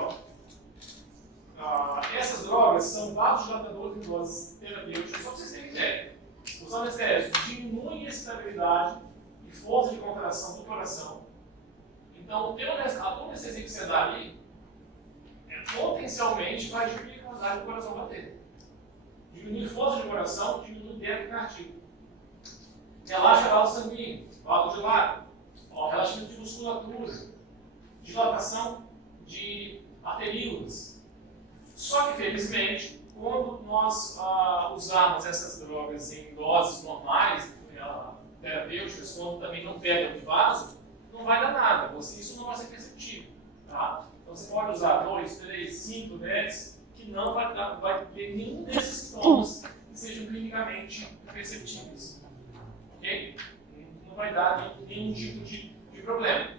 essas drogas são vasodilatadores em doses terapêuticas, só para vocês terem ideia. Os anestésicos diminuem a estabilidade e força de contração do coração. Então, a tua anestesia que você dá ali, potencialmente vai diminuir a capacidade do coração bater. Diminui a força de coração, diminui o débito cardíaco. Relaxa a válvula sanguínea, válvula de lado, relaxamento de musculatura, dilatação de arteríolas. Só que, felizmente, quando nós usarmos essas drogas em doses normais, terapêuticas, quando também não pegam de vaso, não vai dar nada, isso não vai ser perceptível. Tá? Então você pode usar 2, 3, 5, 10, que não vai ter nenhum desses sintomas que sejam clinicamente perceptíveis. Ok? Não vai dar nenhum tipo de problema.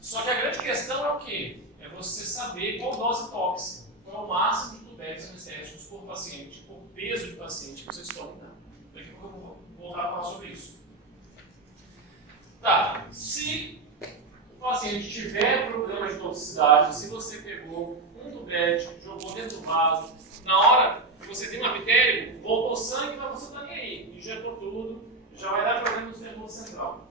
Só que a grande questão é o quê? É você saber qual dose tóxica, qual é o máximo de tubéis anestésicos por paciente, por peso de paciente que vocês podem dar. Daqui a pouco eu vou voltar a falar sobre isso. Tá, se o paciente tiver problema de toxicidade, se você pegou um tubete, jogou dentro do vaso, na hora que você tem um bactéria, voltou sangue, mas você não está nem aí, injetou tudo, já vai dar problema no sistema nervoso central.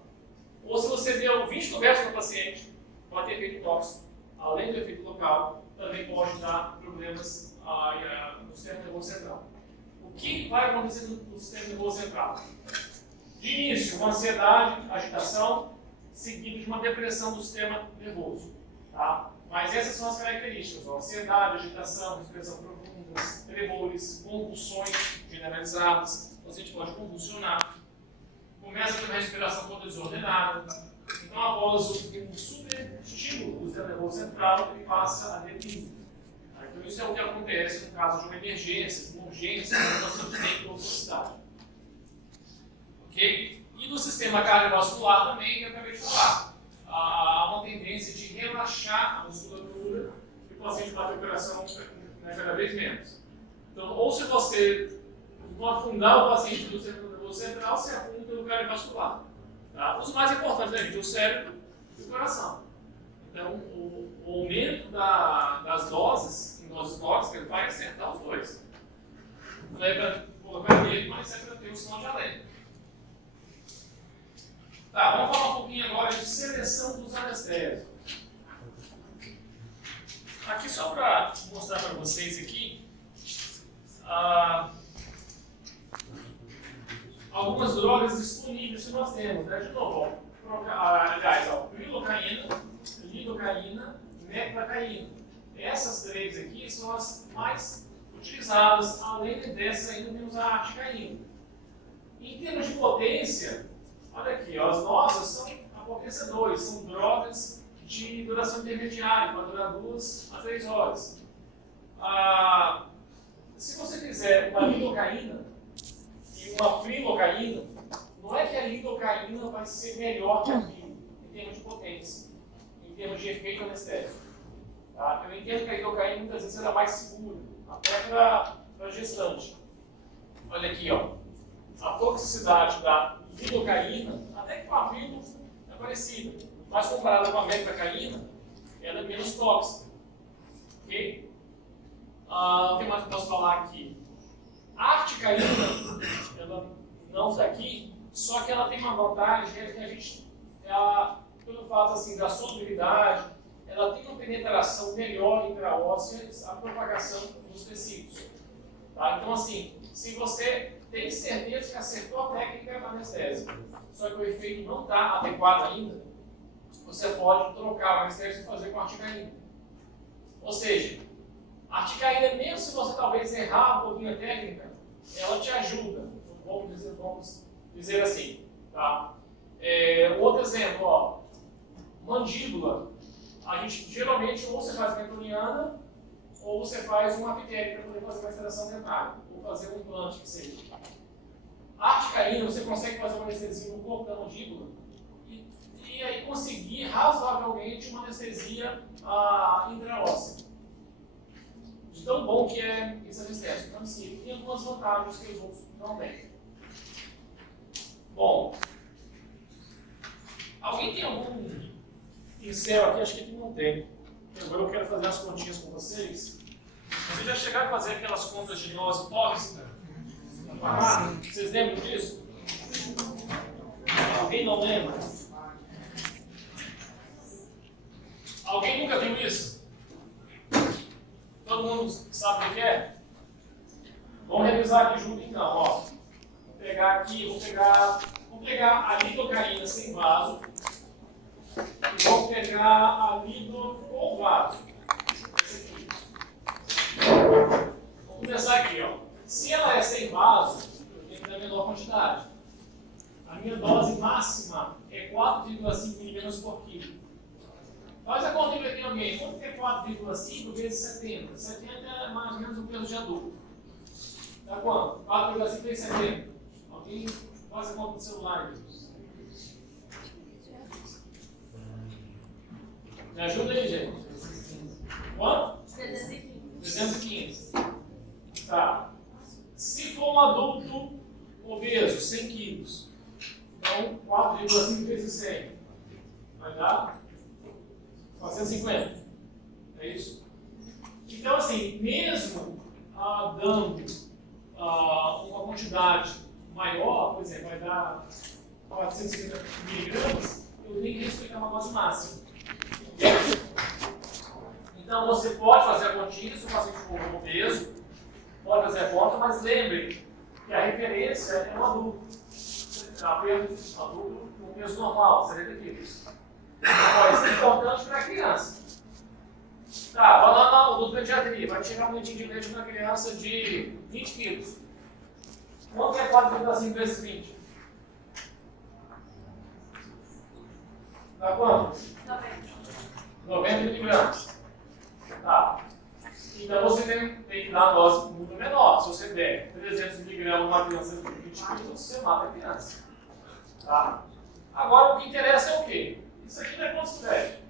Ou se você deu 20 tubetes para o paciente, pode ter efeito tóxico, além do efeito local, também pode dar problemas no sistema nervoso central. O que vai acontecer no sistema nervoso central? De início, uma ansiedade, agitação, seguido de uma depressão do sistema nervoso. Tá? Mas essas são as características: ó, ansiedade, agitação, respiração profunda, tremores, convulsões generalizadas. O paciente pode convulsionar. Começa a ter uma respiração toda desordenada. Então, após um super estímulo do sistema nervoso central, ele passa a deprimir. Então, isso é o que acontece no caso de uma emergência, uma urgência, uma paciente tem toxicidade. Ok? E no sistema cardiovascular também, eu acabei de falar, há uma tendência de relaxar a musculatura e o paciente bate o coração cada vez menos. Então, ou se você não afundar o paciente do sistema nervoso central, você afunda pelo cardiovascular. Tá? Os mais importantes, né, gente? O cérebro e o coração. Então, o aumento das doses, em doses tóxicas, vai acertar os dois. Não é para colocar nele, mas é para ter o sinal de alerta. Tá, vamos falar um pouquinho agora de seleção dos anestésicos. Aqui, só para mostrar para vocês aqui, algumas drogas disponíveis que nós temos, né? De novo, aliás, lidocaína, meclacaína. Essas três aqui são as mais utilizadas. Além dessas, ainda temos a articaína. Em termos de potência, olha aqui, ó, as nossas são a potência 2, são drogas de duração intermediária, para durar 2 a 3 horas. Se você fizer uma lidocaína e uma prilocaína, não é que a lidocaína vai ser melhor que a prilo, em termos de potência, em termos de efeito anestésico. Tá? Eu entendo que a lidocaína muitas vezes será mais segura, até para gestante. Olha aqui, ó, a toxicidade da lidocaína, até que com a prilo é parecida, mas comparada com a meclacaína, ela é menos tóxica. Ok? O que mais eu posso falar aqui? A articaína, ela não está aqui, só que ela tem uma vantagem que a gente, pelo fato assim, da solubilidade, ela tem uma penetração melhor intraóssea, a propagação dos tecidos. Tá? Então, assim, se você tem certeza que acertou a técnica da anestésia, só que o efeito não está adequado ainda, você pode trocar o anestésico e fazer com a articaína. Ou seja, a articaína, mesmo se você talvez errar um pouquinho a técnica, ela te ajuda. Vamos dizer assim. Tá? Outro exemplo, ó, mandíbula. A gente geralmente ou você faz mentoniana ou você faz uma apitec para poder fazer uma extração dentária, ou fazer um implante que seja. A articaína, você consegue fazer uma anestesia no corpo da mandíbula e aí conseguir razoavelmente uma anestesia intraóssea. De tão bom que é esse anestésico. Então, sim, ele tem algumas vantagens que os outros não têm. Bom, alguém tem algum pincel aqui? Acho que aqui não tem. Agora eu quero fazer as continhas com vocês. Vocês já chegaram a fazer aquelas contas de dose tóxica? Vocês lembram disso? Alguém não lembra? Alguém nunca viu isso? Todo mundo sabe o que é? Vamos revisar aqui junto então, ó. Vou pegar aqui, vou pegar a lidocaína sem vaso e vou pegar a lido com vaso. Esse aqui. Vamos começar aqui, ó. Se ela é sem vaso, eu tenho que dar a menor quantidade. A minha dose máxima é 4,5 mg por quilo. Faz a conta aqui alguém. Quanto que é 4,5 vezes 70? 70 é mais ou menos o peso de adulto. Dá quanto? 4,5 vezes 70. Alguém faz a conta do celular aí. Me ajuda aí, gente. Quanto? 315. Tá. Se for um adulto obeso, 100 quilos, então 4,5 vezes 100 vai dar 450. É isso? Então, assim, mesmo dando uma quantidade maior, por exemplo, vai dar 450 miligramas, eu tenho que respeitar uma dose máxima. Então, você pode fazer a continha se o paciente for obeso, pode fazer a conta, mas lembre que a referência é o adulto. Apenas adulto com peso normal, 70 quilos. Então, isso é importante para a criança. Tá, vai lá no pediatria, vai tirar um leitinho de leite para uma criança de 20 quilos. Quanto é 4,5 vezes 20? Dá quanto? 90 miligramas. Tá. Então você tem que dar uma dose muito menor. Se você der 300 miligramas numa criança de 20 quilos, você mata a criança. Tá? Agora o que interessa é o quê? Isso aqui não é quanto se pede.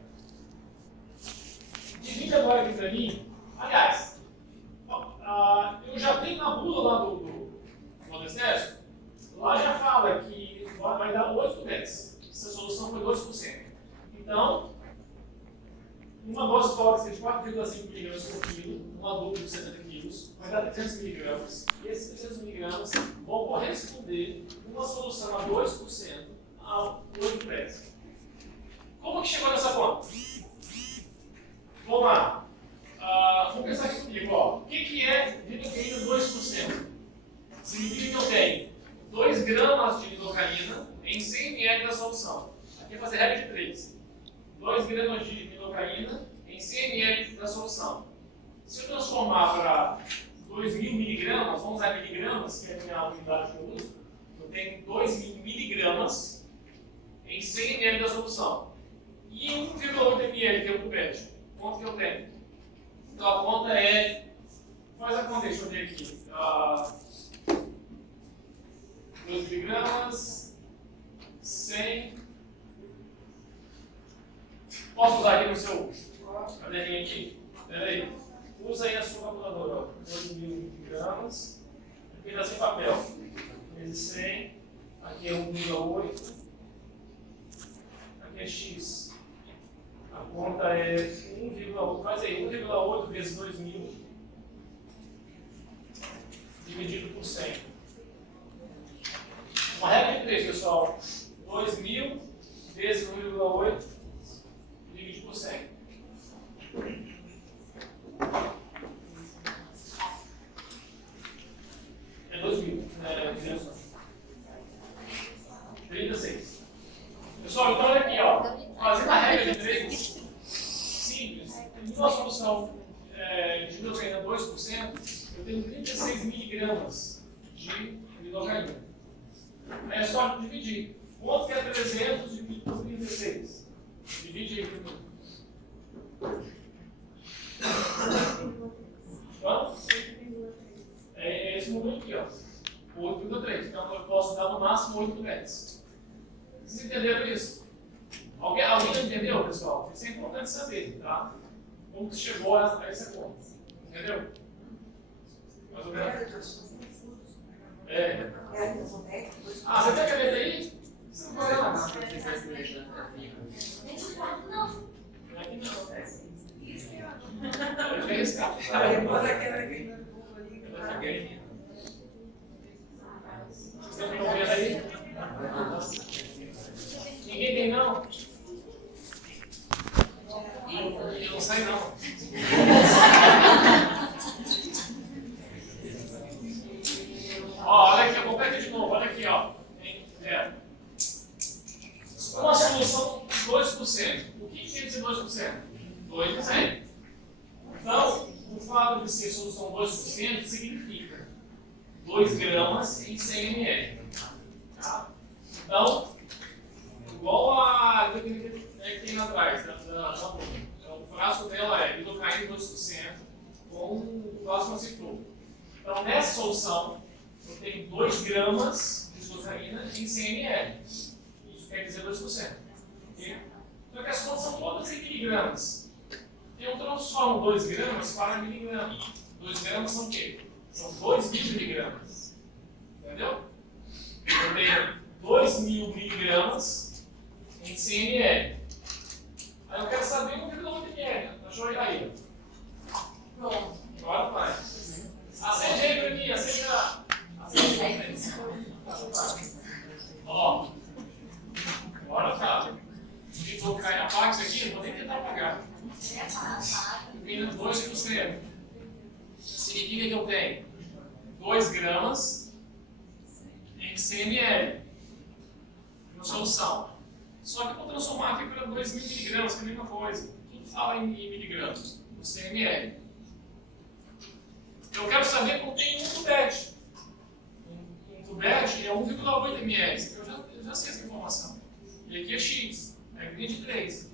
Divide agora aqui para mim. Aliás, eu já tenho na bula lá do anestésico, lá já fala que vai dar 8 metros. Se a solução foi 2%. Então, uma dose tóxica de 4,5 mg por quilo, um adulto de 70 kg, vai dar 300 mg. E esses 300 mg vão corresponder uma solução a 2% a 8 metros. Como que chegou nessa conta? Vamos lá. Vamos pensar aqui comigo. Ó. O que é lidocaína 2%? Significa que eu tenho 2 gramas de lidocaína em 100 ml da solução. Aqui é fazer regra de 3. 2 gramas de lidocaína em 100 ml da solução. Se eu transformar para 2.000 miligramas, vamos usar miligramas, que é a minha unidade que eu uso, eu tenho 2.000 miligramas em 100 ml da solução. E 1,8 ml, que é o pipete. Quanto que eu tenho? Então a conta é. Faz a conta, deixa eu ver aqui. 2 miligramas, 100. Posso usar aqui no seu caderninho aqui? Espera aí. Usa aí a sua calculadora. 2.000 miligramas. Aqui dá sem papel. Vezes 100. Aqui é 1,8. Aqui é X. A conta é 1,8. Faz aí. 1,8 vezes 2.000. Dividido por 100. Uma regra de 3, pessoal. 2.000 vezes 1,8 dividido por 100. É 2.000. 36. Pessoal, então olha aqui, ó. Fazendo a regra de 3 simples, em uma solução de lidocaína 2%, eu tenho 36 miligramas de lidocaína. É só dividir. Quanto que é 300 dividido por 36? Divide aí comigo. Quanto? É esse número aqui, ó. 8,3. Então eu posso dar no máximo 8 metros. Vocês entenderam isso? Alguém não entendeu, pessoal? Isso é importante saber, tá? Como que chegou a essa conta. Entendeu? Mais ou menos. É. Você tem a caneta aí? Você não vai lá. Não. Aqui não. Vocês estão me ouvindo aí? Ninguém tem não? Eu não sei não. Ó, olha aqui, eu vou pegar de novo, olha aqui, ó. Uma solução de 2%. O que quer dizer 2%? 2 em 100. Então, o fato de ser solução 2% significa 2 gramas em 100 ml. Tá? Então, igual a que tem atrás da boca. Então, o frasco dela é lidocaína 2% com o plasma ciclor. Então, nessa solução, eu tenho 2 gramas de glutamina em 100 ml. Isso quer dizer 2%. Okay? Só que as contas são todas em miligramas. Eu transformo 2 gramas para miligramas. 2 gramas são o quê? São 2.000 miligramas. Entendeu? Eu tenho 2.000 miligramas em 100 ml. Aí eu quero saber o que é 1 ml. Achou aí? Pronto. Agora vai. Acende aí para mim. Acende aí. Ó. Agora tá. Vou cair a parte aqui, não vou nem tentar apagar. 2%. Significa que eu tenho 2 gramas em 100 ml. Uma solução. Só que eu vou transformar aqui para 2.000 miligramas, que é a mesma coisa. Tudo fala em miligramas, no 100 ml. Eu quero saber quanto tem um tubete. Um tubete é 1,8 ml. Eu já sei essa informação. E aqui é X. É grid de 3.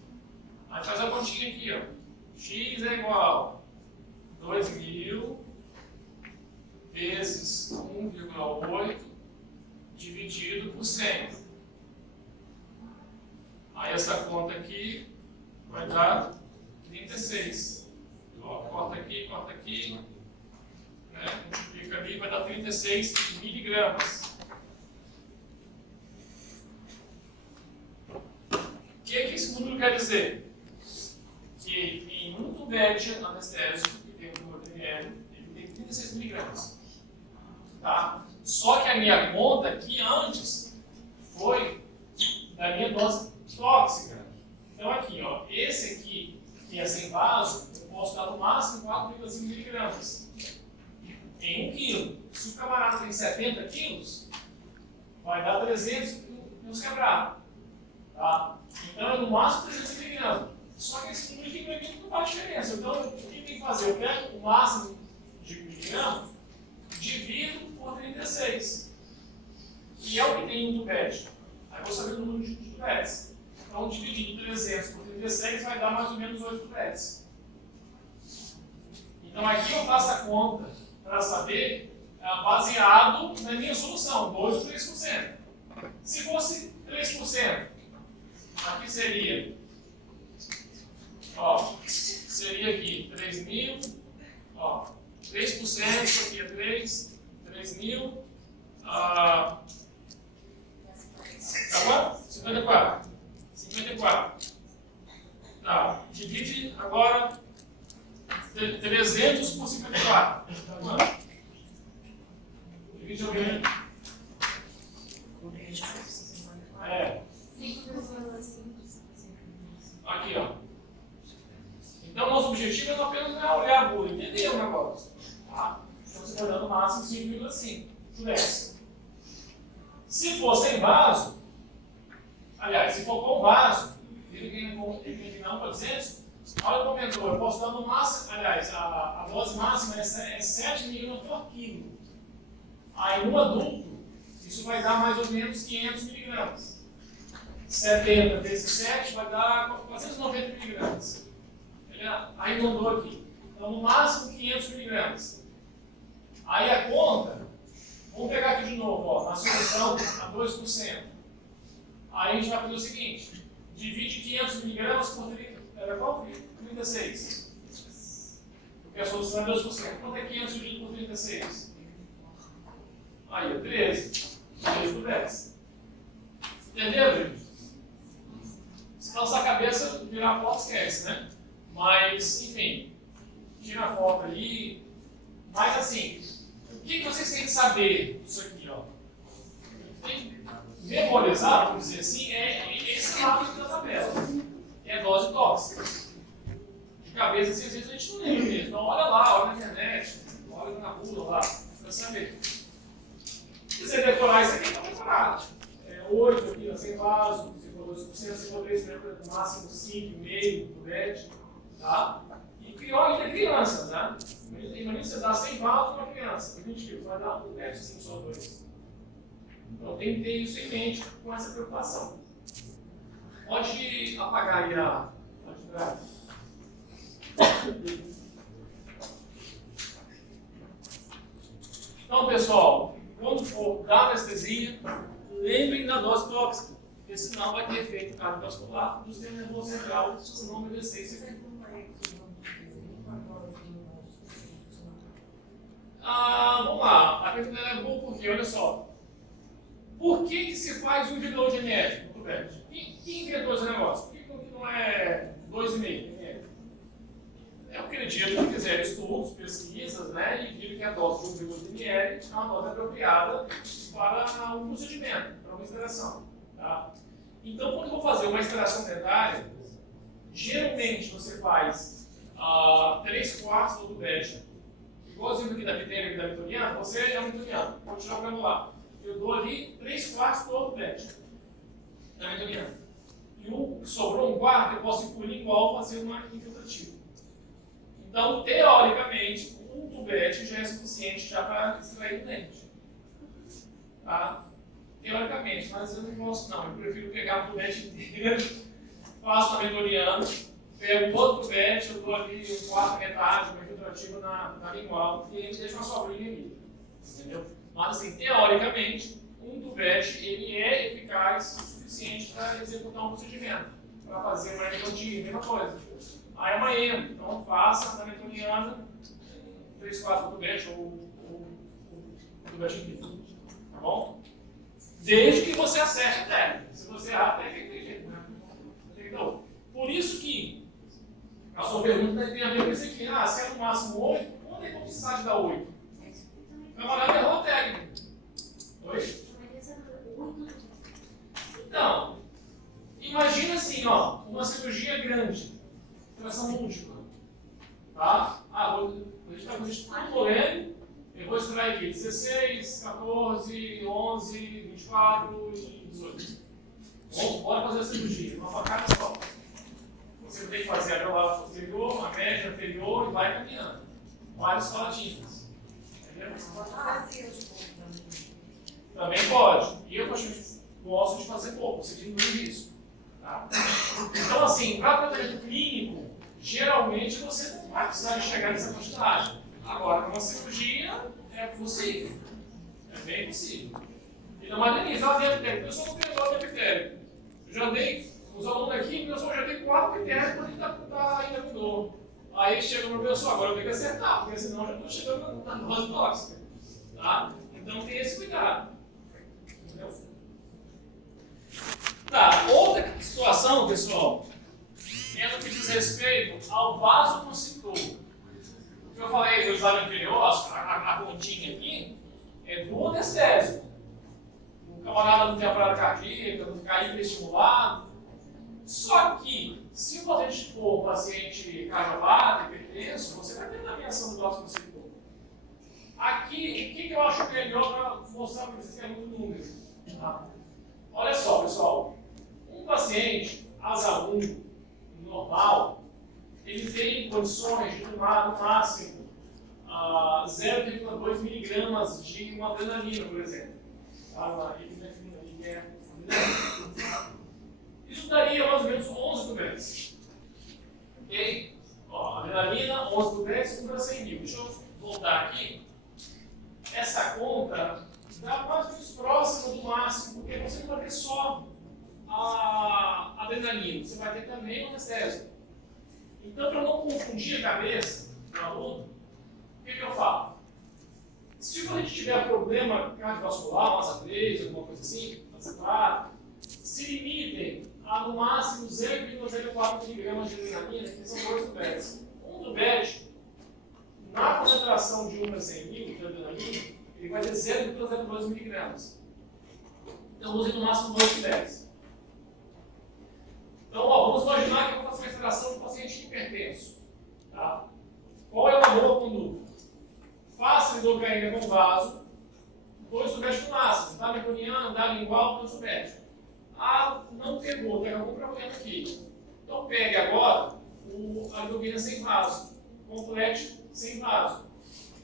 Aí faz a continha aqui, ó. X é igual a 2.000 vezes 1,8 dividido por 100. Aí essa conta aqui vai dar 36. Ó, corta aqui, né? Multiplica ali, vai dar 36 miligramas. O que esse número quer dizer? Que em um tubete anestésico, que tem um ml, ele tem 36 miligramas. Tá? Só que a minha conta aqui antes foi da minha dose tóxica. Então aqui, ó, esse aqui, que é sem vaso, eu posso dar no máximo 4,5 miligramas. Em 1 quilo. Se o camarada tem 70 quilos, vai dar 300 e uns quebrados. Tá? Então é no máximo 300 miligramas. Só que esse número aqui para mim não faz diferença. Então o que tem que fazer? Eu pego o máximo de miligramas, divido por 36. Que é o que tem um tubete. Aí eu vou saber o número de tubetes. Então dividindo 300 por 36 vai dar mais ou menos 8 tubetes. Então aqui eu faço a conta para saber, baseado na minha solução, 2 ou 3%. Se fosse 3%, aqui seria, ó, seria aqui 3.000, ó, 3%, isso aqui é 3.000, tá bom? 54. Tá, divide agora 300 por 54. Tá bom? Divide alguém. Aqui, ó. Então, nosso objetivo não apenas olhar a bula, entender o negócio. Tá? Então, você está dando o máximo 5,5. Pudesse. Se for sem vaso, aliás, se for com vaso, ele não para 200, olha o comentário, eu posso dar no máximo, aliás, a dose máxima é 7 miligramas por quilo. Aí, no adulto, isso vai dar mais ou menos 500 miligramas. 70 vezes 7 vai dar 490 miligramas. Ele arredondou aqui. Então, no máximo 500 miligramas. Aí a conta, vamos pegar aqui de novo, ó, na solução a 2%. Aí a gente vai fazer o seguinte, divide 500 miligramas por 36. Porque a solução é 2%. Quanto é 500 dividido por 36? Aí, 13. 13 por 10. Entendeu, gente? Se nossa cabeça virar a foto, esquece, né? Mas, enfim, tira a foto aí. Mas, assim, o que vocês têm que saber disso aqui, ó? Tem que memorizar, vamos dizer assim, é esse lado da tabela. É a dose tóxica. De cabeça, assim, às vezes a gente não lembra mesmo. Então, olha lá, olha na internet, olha na bula lá, para saber. Se você decorar isso aqui, está decorado. 8 aqui, ó, sem vaso, se for 2%, se for 3%, no máximo 5,5%, tubete, tá? E pior ainda é criança, tá? Imagina você dar 100 vaso para uma criança, 20 quilos, vai dar um tubete assim, só 2. Então tem que ter isso em mente com essa preocupação. Pode apagar aí a atividade. Então, pessoal, quando for dar anestesia, lembrem da dose tóxica, porque senão vai ter efeito cardiovascular do sistema nervoso central, se não obedecer esse efeito. Vamos lá, a pergunta é boa porque, olha só, por que se faz 1,8 ml? Muito bem. Quem inventou esse negócio? Por que não é 2,5 ml? Eu acredito que fizeram estudos, pesquisas, né, e viram que a dose de 1,8 ml é uma dose apropriada para um procedimento, para uma extração. Tá? Então, quando eu vou fazer uma extração dentária, geralmente você faz 3/4 do tubete, igualzinho aqui da Vitéria e da Vitoriana, você é um vitoriano, vou tirar o granular. Eu dou ali 3/4 do tubete da Vitoriana. E sobrou um quarto, eu posso engolir igual fazer uma infiltrativa. Então, teoricamente, um tubete já é suficiente já para extrair o dente. Tá? Teoricamente, mas eu não gosto não. Eu prefiro pegar o tubete inteiro, faço na Vitoriana, pego outro tubete, eu dou ali um quarto, metade, uma infiltrativa na lingual e ele deixa uma sobrinha ali. Entendeu? Mas assim, teoricamente, um tubete ele é eficaz o suficiente para executar um procedimento, para fazer uma endodontia, mesma coisa. Aí é uma endo, então faça na Vitoriana 3/4 do tubete ou o tubete inteiro. Tá bom? Desde que você acerte a técnica. Se você errar, tem que ter jeito, né? Então, por isso que a sua pergunta tem a ver com isso aqui. Se é no máximo 8, onde é que eu precisar de dar 8? O camarada errou a técnica. Oi? Então, imagina assim, ó, uma cirurgia grande, extração múltipla. Tá? A gente está com isso tudo polêmico. Eu vou extrair aqui 16, 14, 11, 24 e 18. Bom, bora fazer a cirurgia, uma facada só. Você tem que fazer a velada posterior, a média anterior e vai caminhando. Várias palatinhas. Entendeu? Também pode. E eu gosto de fazer pouco, você diminui isso. Tá? Então, assim, para tratamento clínico, geralmente você não vai precisar de chegar nessa quantidade. Agora, numa cirurgia, é possível. É bem possível. E não é Denise, olha a epitélio. Eu sou um operador de epitélio. Eu já dei, os alunos aqui, eu já dei 4 epitélios quando ele ainda mudou. Aí chega o professor, agora eu tenho que acertar, porque senão eu já estou chegando na dose tóxica. Tá? Então tem esse cuidado. Entendeu? Tá, outra situação, pessoal, é no que diz respeito ao vasoconstrictor. O que eu falei do exame anterior, a pontinha aqui, é do anestésico. O camarada não tem a parada cardíaca, não ficar hiperestimulado. Só que, se o paciente for um paciente cardiopata, hipertenso, você vai ter também ação do vasoconstrictor. Aqui, o que eu acho melhor para mostrar para vocês que é muito número? Tá? Olha só, pessoal. Um paciente asa 1 normal, ele tem condições de tomar no máximo 0,2 miligramas de uma adrenalina, por exemplo. Isso daria mais ou menos 11 tubetes. Ok? Adrenalina, 11 tubetes, contra 100 mil. Deixa eu voltar aqui. Essa conta dá mais ou menos próxima do máximo, porque você não vai ter só a adrenalina, você vai ter também o anestésico. Então, para não confundir a cabeça do aluno, o que eu falo? Se a gente tiver problema cardiovascular, massa 3, alguma coisa assim, massa 4, se limitem a no máximo 0,04 mg de adrenalina, que são 2 tubetes. Um tubete, na concentração de 1 a 100 mil de adrenalina, ele vai ter 0,02 mg. Então, use no máximo 2 tubetes. Então, vamos imaginar que eu vou fazer uma extração de um paciente hipertenso. Tá? Qual é uma boa conduta? Faça lidocaína com vaso, 2 tubetes com ácido, tá? Meconiano, dá lingual, 2 tubetes. Não pegou, tem algum problema aqui. Então, pegue agora a lidocaína sem vaso, complete sem vaso.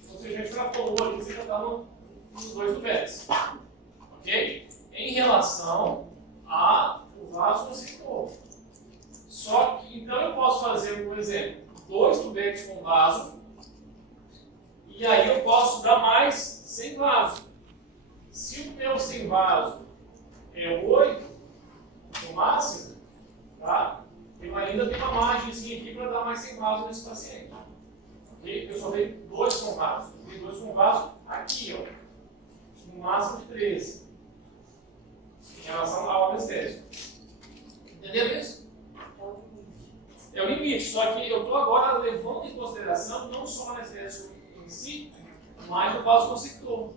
Você já extrapolou ali, você já está nos 2 tubetes. Ok? Em relação ao vasoconstrictor. Só que, então, eu posso fazer, por exemplo, 2 tubetes com vaso E aí eu posso dar mais sem vaso. Se o meu sem vaso é 8, no máximo, tá? Eu ainda tenho uma margemzinha aqui para dar mais sem vaso nesse paciente. Ok? Eu só dei 2 com vaso. Eu dei 2 com vaso aqui, ó. No máximo de 13. Em relação ao anestésico. Entenderam isso? É o limite, só que eu estou agora levando em consideração não só o anestésico em si, mas o vasoconstrictor.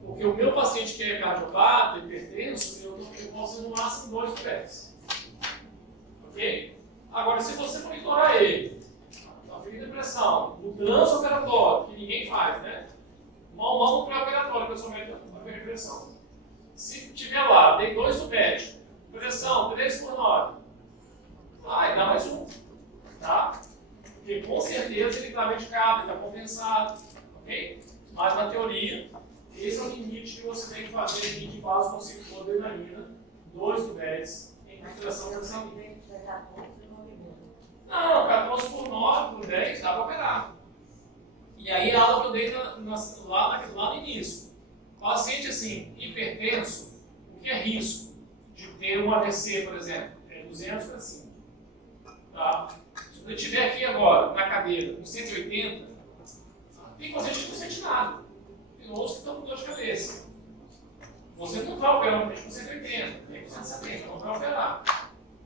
Porque o meu paciente que é cardiopata, hipertenso, eu posso no máximo 2 pés. Ok? Agora, se você monitorar ele, aferindo a pressão, no transoperatório, que ninguém faz, né? Mal no pré-operatório, que eu sou médico para pressão. Se tiver lá, dei 2 no PET, pressão 3 por 9, vai dar mais 1. Tá? Porque com certeza ele está medicado, ele está compensado. Ok? Mas na teoria, esse é o limite que você tem que fazer de vasoconstrictor de adrenalina, 2 do PET, em consideração da pressão. Não, 14 por 9, por 10, dá para operar. E aí a aula que eu dei lá no início. Paciente assim, hipertenso, o que é risco de ter um AVC, por exemplo? É 200 para cima. Tá? Se eu estiver aqui agora, na cadeira, com 180, tem paciente que não sente nada. Tem outros que estão com dor de cabeça. Você não vai operar um paciente com 180, tem com 170, não vai operar.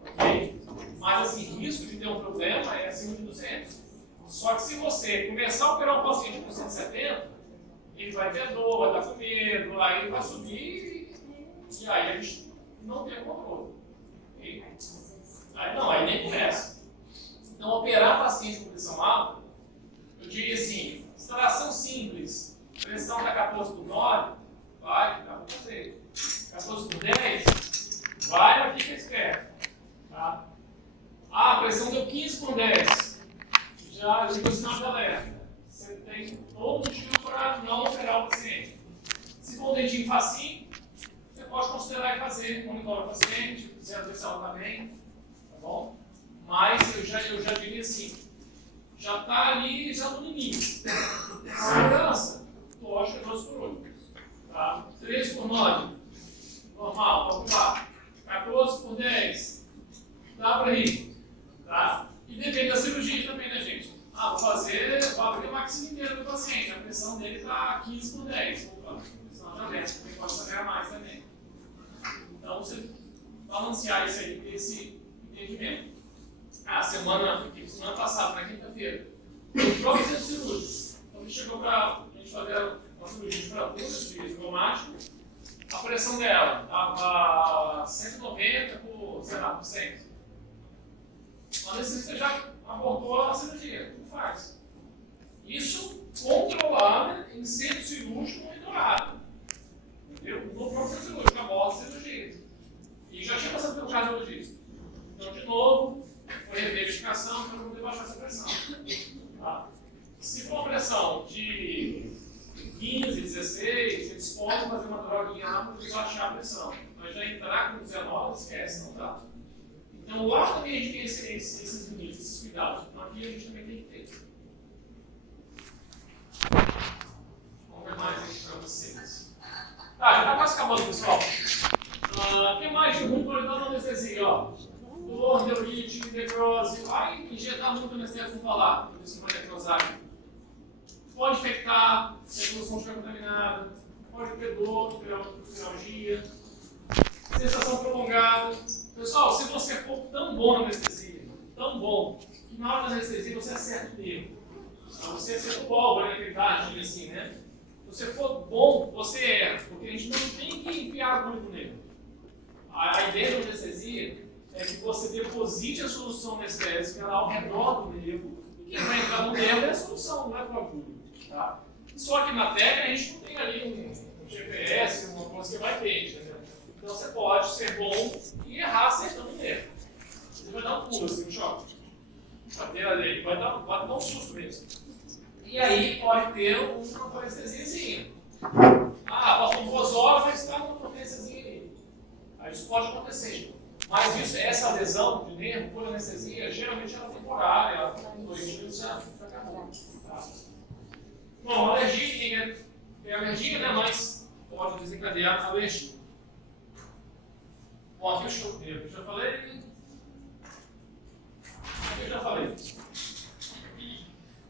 Ok? Mas assim, risco de ter um problema é acima de 200. Só que se você começar a operar um paciente com 170, ele vai ter dor, vai estar com medo, aí ele vai subir e aí a gente não tem o controle. Okay? Aí nem começa. Então, operar paciente com pressão alta, eu diria assim, extração simples, pressão está 14 por 9, vai, dá para fazer. 14 por 10, vai, mas fica esperto. Tá? Ah, a pressão deu 15 por 10. Já deu sinal de alerta. Você tem todo motivo para não operar o paciente. Se for um dentinho facinho, você pode considerar e fazer, monitora o paciente, se a pressão está bem, tá bom? Mas eu já diria assim, já está ali já no limite. Segurança, lógico, é 12 por 8. Tá? 3 por 9, normal, vamos lá. 14 por 10, dá para ir. Tá? E depende da cirurgia também, né, gente? Vou abrir o maxilo inteiro do paciente, a pressão dele está 15 por 10. Opa, pressão já desce, também pode saber mais também. Então, você balancear isso aí, esse entendimento. Semana passada, na quinta-feira, o próprio centro cirúrgico. Então, a gente chegou para a gente fazer uma cirurgia de fratura, de traumático. A pressão dela estava 190 por, sei lá, por 100. O anestesista já abortou a cirurgia, não faz. Isso controlado em centro cirúrgico monitorado. Entendeu? No próprio centro cirúrgico, aborta a cirurgia. E já tinha passado pelo cardiologista. Então, de novo, foi rever a medicação para poder baixar essa pressão. Tá? Se for uma pressão de 15, 16, eles podem fazer uma droguinha lá para baixar a pressão. Mas já entrar com 19, esquece, não dá. Então, lá também a gente tem esses limites, esses cuidados. Então, aqui a gente também tem que ter. Vamos ver mais aqui para vocês. Já está quase acabando, pessoal. O que mais de ruim pode dar na anestesia? Dor, neurite, necrose. Vai injetar muito anestésico, não falar. Isso não vai necrosar. Pode infectar, se a solução estiver contaminada. Pode ter dor, fibromialgia. Sensação prolongada. Pessoal, se você for tão bom na anestesia, tão bom, que na hora da anestesia você acerta o dedo. Você acerta o pólvora, né? Aquele dadinho assim, né? Se você for bom, você erra, porque a gente não tem que enfiar muito no nervo. A ideia da anestesia é que você deposite a solução anestésica ao redor do nervo, e quem vai entrar no nervo é a solução, não é o agulho. Tá? Só que na técnica a gente não tem ali um GPS, uma coisa que vai ter, entendeu? Então você pode ser bom e errar acertando o nervo. Você vai dar um pulo assim, um choque. Cadeira dele, vai dar um susto mesmo. E aí pode ter uma anestesiazinha. Passou 2 horas, mas está uma anestesiazinha ali. Aí isso pode acontecer. Mas isso, essa adesão de nervo por anestesia, geralmente ela é temporária, ela fica com 2 dias já acabou. Tá? Bom, alergia, é alergia, né? Mas pode desencadear alergia. Bom, aqui eu já falei. Aqui eu já falei.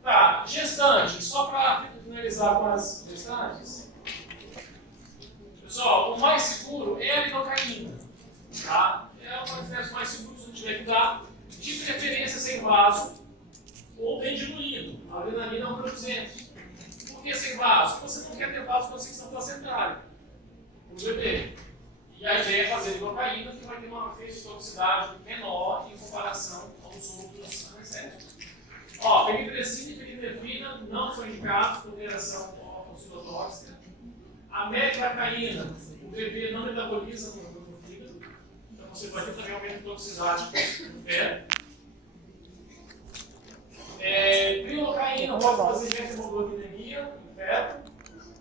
Tá, gestante. Só para finalizar com as gestantes. Pessoal, o mais seguro é a lidocaína. Tá? É o processo mais seguro que a gente tiver que dar. De preferência sem vaso ou bem diluído. A adrenalina é 1/200. Por que sem vaso? Porque você não quer ter vaso com secção placentária. O bebê. E a ideia é fazer lidocaína, que vai ter uma toxicidade menor em comparação aos outros anestésicos. Ó, peritrecina e peritefrina não são indicados por interação oxidotóxica. A metilacaína, o bebê não metaboliza no fígado, então você vai ter também aumento de toxicidade no pé. Prilocaína pode fazer methemoglobinemia no feto.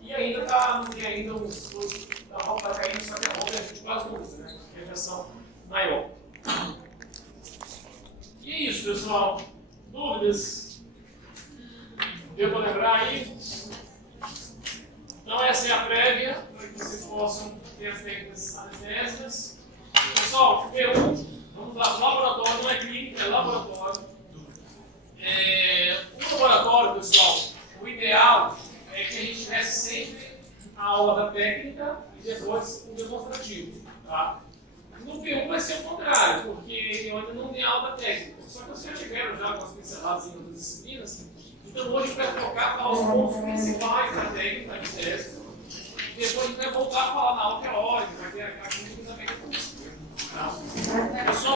E ainda não tem ainda da ropacaína, só que a roupa a gente quase não usa, né? Porque é a versão maior. E é isso, pessoal. Dúvidas? Deu para lembrar aí? Então essa é a prévia, para que vocês possam ter as técnicas anestésicas. Pessoal, pergunta. Vamos lá, laboratório não é clínica, é laboratório. O laboratório, pessoal, o ideal é que a gente tivesse sempre a aula da técnica e depois o demonstrativo. Tá? No P1 vai ser o contrário, porque eu ainda não dei aula da técnica. Só que vocês já tiveram já algumas pinceladas em outras disciplinas. Então hoje a gente vai focar para os pontos principais da técnica anestésica. E depois a gente vai voltar a falar na aula teórica, vai ter a clínica